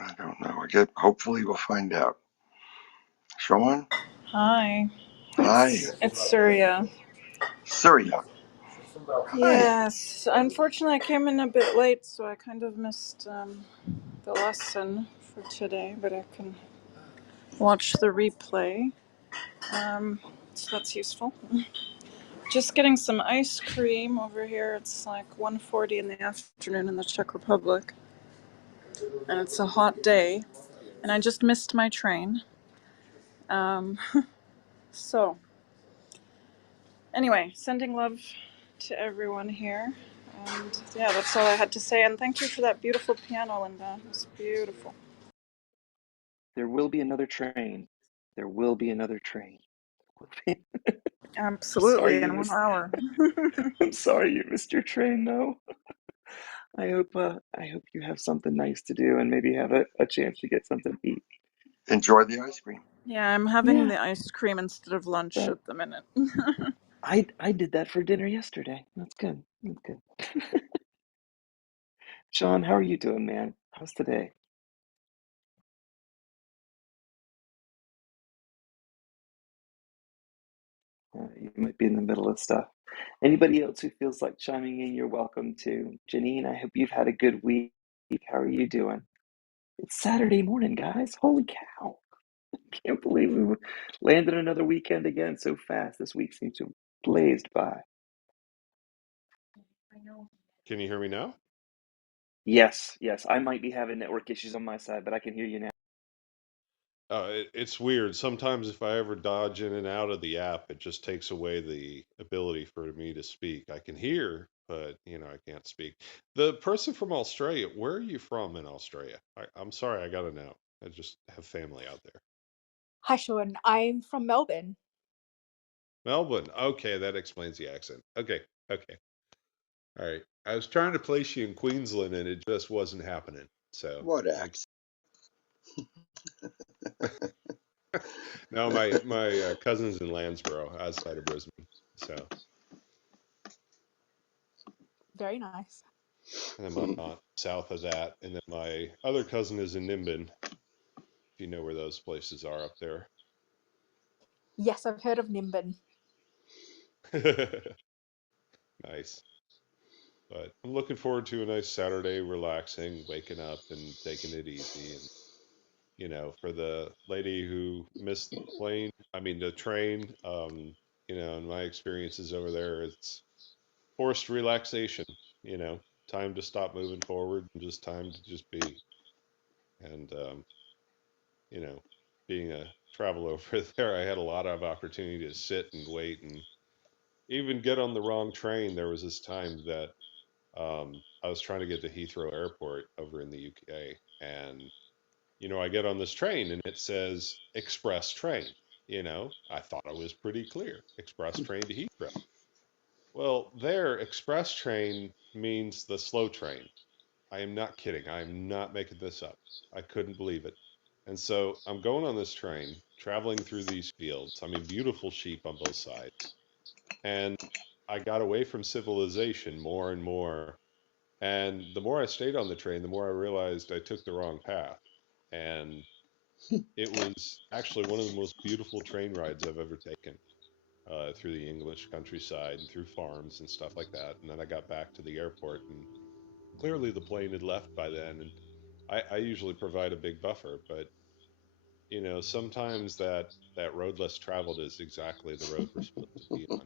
I don't know. Hopefully we'll find out. Sean? Hi, Hi. it's Surya. Surya. Hi. Yes, unfortunately, I came in a bit late, so I kind of missed the lesson for today, but I can watch the replay. So that's useful. Just getting some ice cream over here. It's like 1:40 in the afternoon in the Czech Republic, and it's a hot day, and I just missed my train. Um, so Anyway, sending love to everyone here. And yeah, that's all I had to say. And thank you for that beautiful piano, Linda. It was beautiful. There will be another train. There will be another train. I'm Absolutely, sorry you in 1 missed. hour. I'm sorry you missed your train, though. I hope you have something nice to do and maybe have a chance to get something to eat. Enjoy the ice cream. Yeah, I'm having Yeah, the ice cream instead of lunch that at the minute. I did that for dinner yesterday. That's good. That's good. Sean, how are you doing, man? How's today? You might be in the middle of stuff. Anybody else who feels like chiming in, you're welcome to. Janine, I hope you've had a good week. How are you doing? It's Saturday morning, guys. Holy cow. Can't believe we landed another weekend again so fast. This week seems to have blazed by. Can you hear me now? Yes, yes. I might be having network issues on my side, but I can hear you now. It's weird. Sometimes if I ever dodge in and out of the app, it just takes away the ability for me to speak. I can hear, but I can't speak. The person from Australia, where are you from in Australia? I'm sorry, I gotta know. I just have family out there. Hi, Sean. I'm from Melbourne. Melbourne. Okay, that explains the accent. Okay, okay. All right. I was trying to place you in Queensland and it just wasn't happening. So, What accent? no, my cousin's in Landsborough, outside of Brisbane. So, Very nice. and then my aunt south of that, and then my other cousin is in Nimbin. If you know where those places are up there. Yes, I've heard of Nimbin. Nice. But I'm looking forward to a nice Saturday, relaxing, waking up and taking it easy. And, for the lady who missed the plane, I mean, the train, in my experiences over there, it's forced relaxation, you know, time to stop moving forward and just time to just be. And, you know, being a traveler over there, I had a lot of opportunity to sit and wait and even get on the wrong train. There was this time that I was trying to get to Heathrow Airport over in the UK, and I get on this train and it says express train. I thought it was pretty clear, express train to Heathrow. Well, there, express train means the slow train. I am not kidding. I am not making this up. I couldn't believe it. And so I'm going on this train, traveling through these fields. I mean, beautiful sheep on both sides. And I got away from civilization more and more. And the more I stayed on the train, the more I realized I took the wrong path. And it was actually one of the most beautiful train rides I've ever taken, through the English countryside and through farms and stuff like that. And then I got back to the airport, and clearly the plane had left by then. And I usually provide a big buffer, but sometimes that road less traveled is exactly the road we're supposed to be on.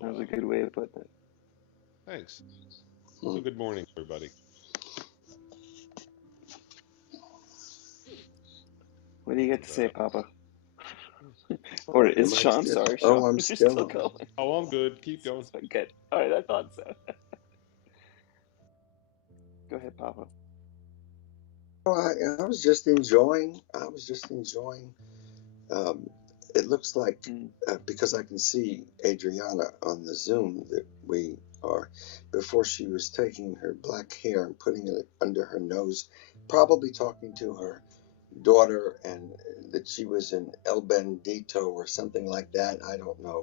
That was So a good way of putting it. thanks. So good morning, everybody. What do you get to And say, Papa? Or Oh, am is I Sean? still? Sorry, Sean. Oh, I'm You're still still on. going. oh, I'm good. Keep going. So good. All right, I thought so. Go ahead, Papa. Oh, I was just enjoying. I was just enjoying. Um, it looks like Mm. because I can see Adriana on the Zoom that we are. Before she was taking her black hair and putting it under her nose, probably talking to her daughter, and that she was in El Bendito or something like that. I don't know,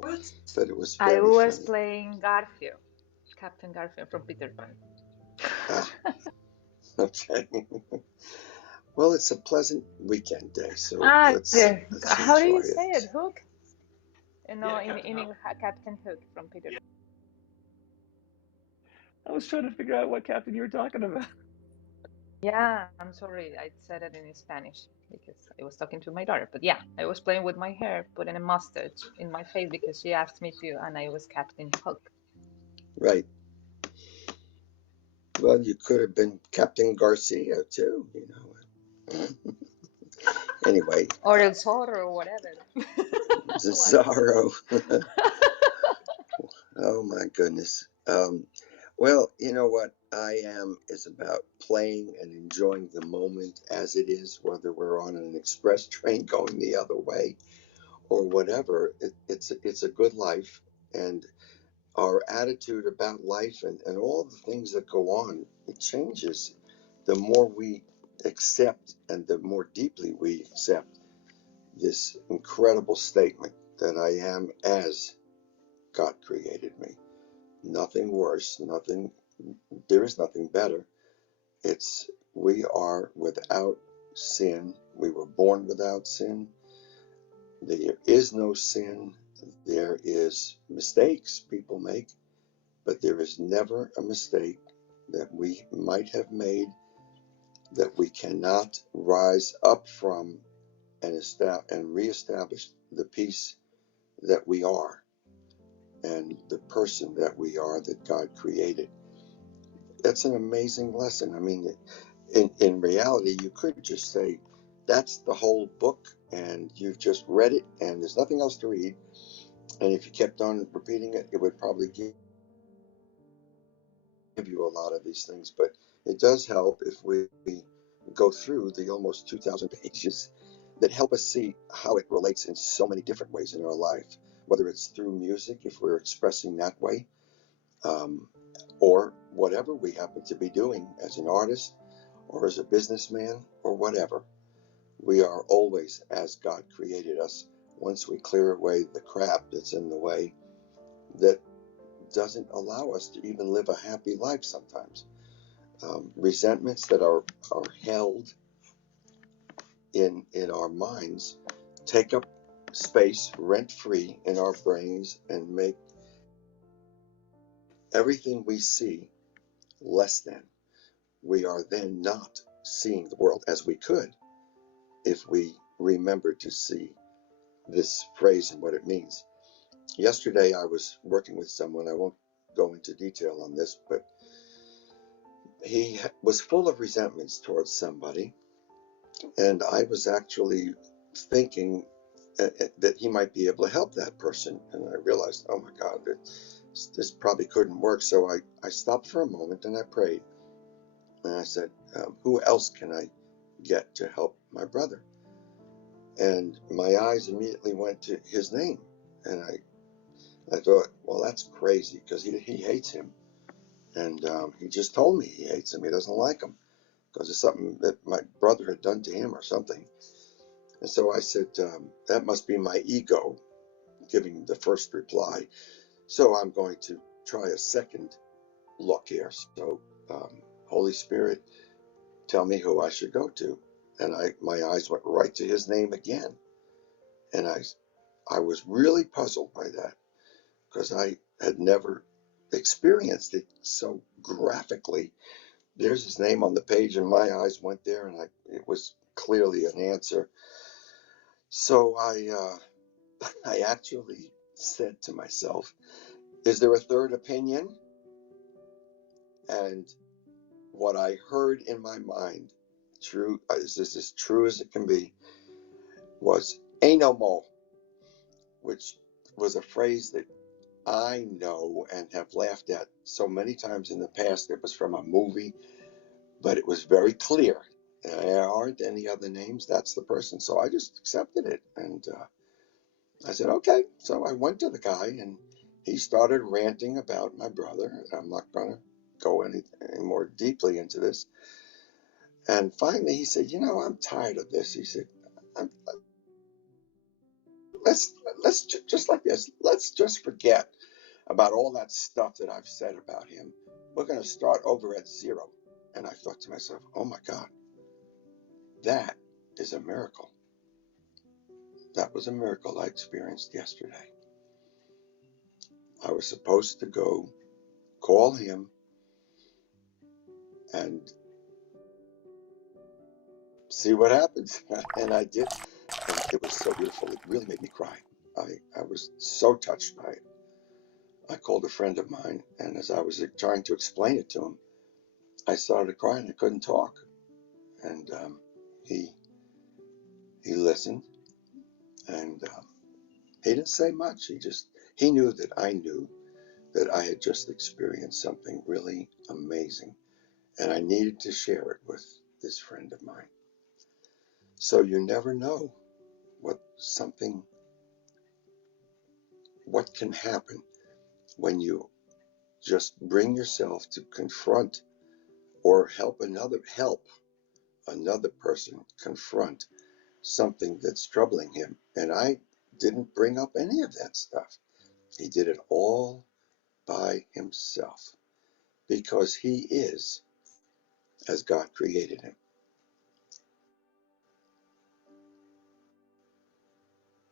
but it was I very was funny. playing Garfield, Captain Garfield from Peter Pan. Ah, okay. Well, it's a pleasant weekend day, so Ah, let's how do enjoy you say it? it. Hook? No, Yeah, in Captain Hook. Captain Hook from Peter Pan. I was trying to figure out what captain you were talking about. Yeah, I'm sorry, I said it in Spanish because I was talking to my daughter. But yeah, I was playing with my hair, putting a mustache in my face because she asked me to, and I was Captain Hook. Right. Well, you could have been Captain Garcia too, you know. Anyway, Or El Zorro or whatever. Zorro. Oh my goodness. Well, you know what I am is about playing and enjoying the moment as it is, whether we're on an express train going the other way or whatever. It's a good life, and our attitude about life and all the things that go on, it changes the more we accept and the more deeply we accept this incredible statement that I am as God created me. Nothing worse, there is nothing better. It's, we are without sin. We were born without sin. There is no sin. There is mistakes people make, but there is never a mistake that we might have made that we cannot rise up from and reestablish the peace that we are and the person that we are that God created. That's an amazing lesson. I mean, in reality, you could just say, that's the whole book, and you've just read it, and there's nothing else to read. And if you kept on repeating it, it would probably give you a lot of these things. But it does help if we go through the almost 2,000 pages that help us see how it relates in so many different ways in our life, whether it's through music, if we're expressing that way, um, or whatever we happen to be doing as an artist or as a businessman or whatever. We are always as God created us once we clear away the crap that's in the way that doesn't allow us to even live a happy life sometimes. Resentments that are held in our minds take up space rent free in our brains and make everything we see less than. We are then not seeing the world as we could if we remember to see this phrase and what it means. Yesterday, I was working with someone. I won't go into detail on this, but he was full of resentments towards somebody. And I was actually thinking that he might be able to help that person. And I realized, oh my God, this probably couldn't work. So I stopped for a moment and I prayed. And I said, who else can I get to help my brother? And my eyes immediately went to his name. And I thought, well, that's crazy because he hates him. And he just told me he hates him. He doesn't like him because it's something that my brother had done to him or something. And so I said, that must be my ego giving the first reply. So I'm going to try a second look here. So, Holy Spirit, tell me who I should go to. And my eyes went right to his name again. And I was really puzzled by that because I had never experienced it so graphically. There's his name on the page, and my eyes went there, and it was clearly an answer. So I actually said to myself, is there a third opinion? And what I heard in my mind, this is as true as it can be, was "ain't no more," which was a phrase that I know and have laughed at so many times in the past. It was from a movie, but it was very clear. There aren't any other names. That's the person. So I just accepted it. And I said, okay. So I went to the guy and he started ranting about my brother. I'm not going to go any more deeply into this. And finally he said, I'm tired of this. He said, let's just like this. Let's just forget about all that stuff that I've said about him. We're going to start over at zero. And I thought to myself, oh my God, that is a miracle. That was a miracle I experienced yesterday. I was supposed to go call him and see what happens. And I did. And it was so beautiful. It really made me cry. I was so touched by it. I called a friend of mine, and as I was trying to explain it to him, I started crying. I couldn't talk. And he He listened, and he didn't say much. He knew that I knew that I had just experienced something really amazing, and I needed to share it with this friend of mine. So you never know what can happen when you just bring yourself to confront or help another person confront something that's troubling him. And I didn't bring up any of that stuff. He did it all by himself because he is as God created him.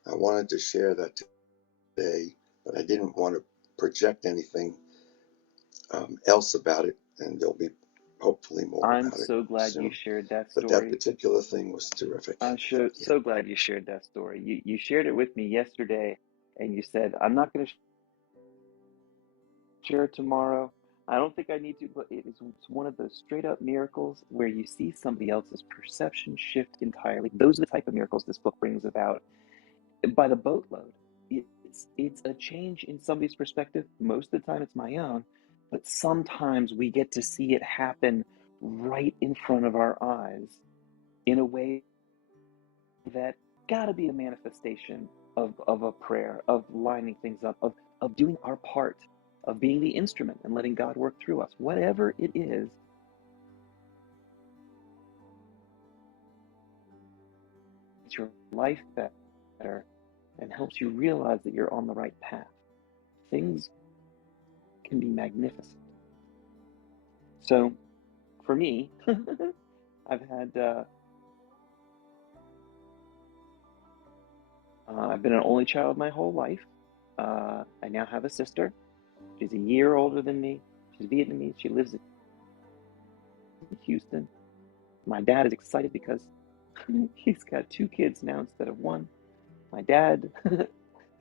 I wanted to share that today, but I didn't want to project anything else about it, and there'll be hopefully more I'm about it so glad you soon. shared that But that story. particular thing was terrific. I'm Yeah. so glad you shared that story. You shared it with me yesterday, and you said, I'm not going to share it tomorrow. I don't think I need to, but it's one of those straight up miracles where you see somebody else's perception shift entirely. Those are the type of miracles this book brings about by the boatload. It's a change in somebody's perspective. Most of the time it's my own, but sometimes we get to see it happen right in front of our eyes in a way that gotta be a manifestation of a prayer, of lining things up, of doing our part, of being the instrument and letting God work through us. Whatever it is, makes your life better and helps you realize that you're on the right path. Things can be magnificent. So for me, I've been an only child my whole life. I now have a sister. She's a year older than me. She's Vietnamese. She lives in Houston. My dad is excited because he's got 2 kids now instead of 1. My dad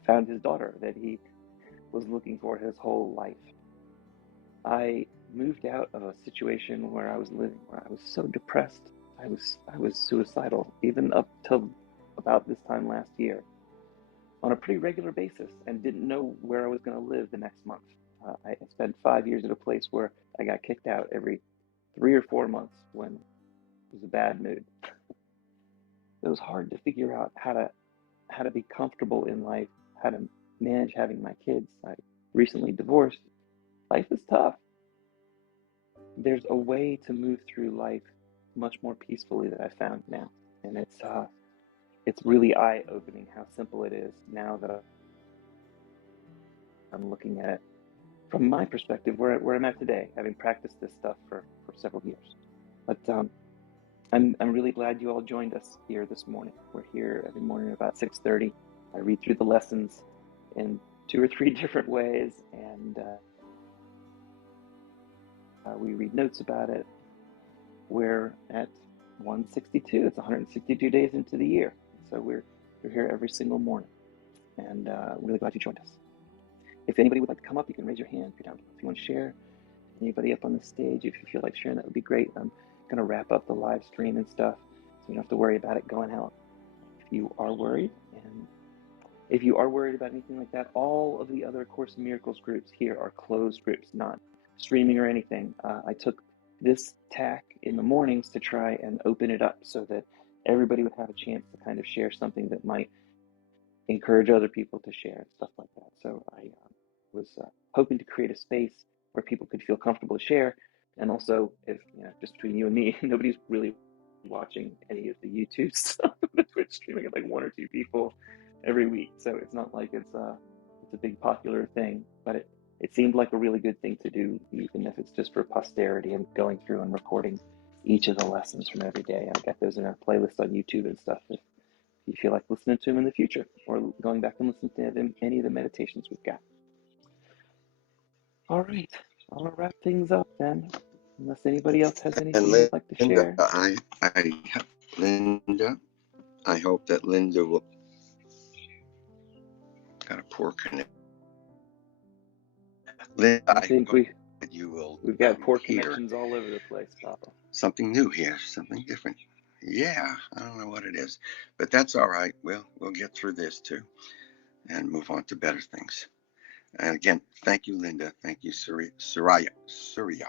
found his daughter that he was looking for his whole life. I moved out of a situation where I was living, where I was so depressed. I was suicidal, even up till about this time last year, on a pretty regular basis, and didn't know where I was going to live the next month. I spent 5 years at a place where I got kicked out every 3 or 4 months when it was a bad mood. It was hard to figure out how to be comfortable in life, how to manage having my kids. I recently divorced. Life is tough. There's a way to move through life much more peacefully that I found now, and it's really eye-opening how simple it is now that I'm looking at it from my perspective, where I'm at today, having practiced this stuff for several years. But I'm really glad you all joined us here this morning. We're here every morning about 6:30. I read through the lessons in 2 or 3 different ways, and we read notes about it. We're at 162. It's 162 days into the year, so we're here every single morning, and I'm really glad you joined us. If anybody would like to come up, you can raise your hand. If you want to share, anybody up on the stage, if you feel like sharing, that would be great. I'm going to wrap up the live stream and stuff, so you don't have to worry about it going out. If you are worried, and if you are worried about anything like that, all of the other Course in Miracles groups here are closed groups, not streaming or anything. I took this tack in the mornings to try and open it up so that everybody would have a chance to kind of share something that might encourage other people to share and stuff like that. So I was hoping to create a space where people could feel comfortable to share, and also, if just between you and me, nobody's really watching any of the YouTube stuff. The Twitch streaming at like 1 or 2 people every week, so it's not like it's a big popular thing. But it seemed like a really good thing to do, even if it's just for posterity and going through and recording each of the lessons from every day. I got those in our playlist on YouTube and stuff. If you feel like listening to them in the future, or going back and listening to them, any of the meditations we've got. All right, I'll wrap things up then, unless anybody else has anything And they'd like to Linda, share. I hope that Linda will got a poor connection. Linda, I think hope that you will we've got poor hear connections all over the place, Papa. something new here, something different. Yeah, I don't know what it is, but that's all right. We'll get through this too and move on to better things. And again, thank you, Linda. Thank you, Surya.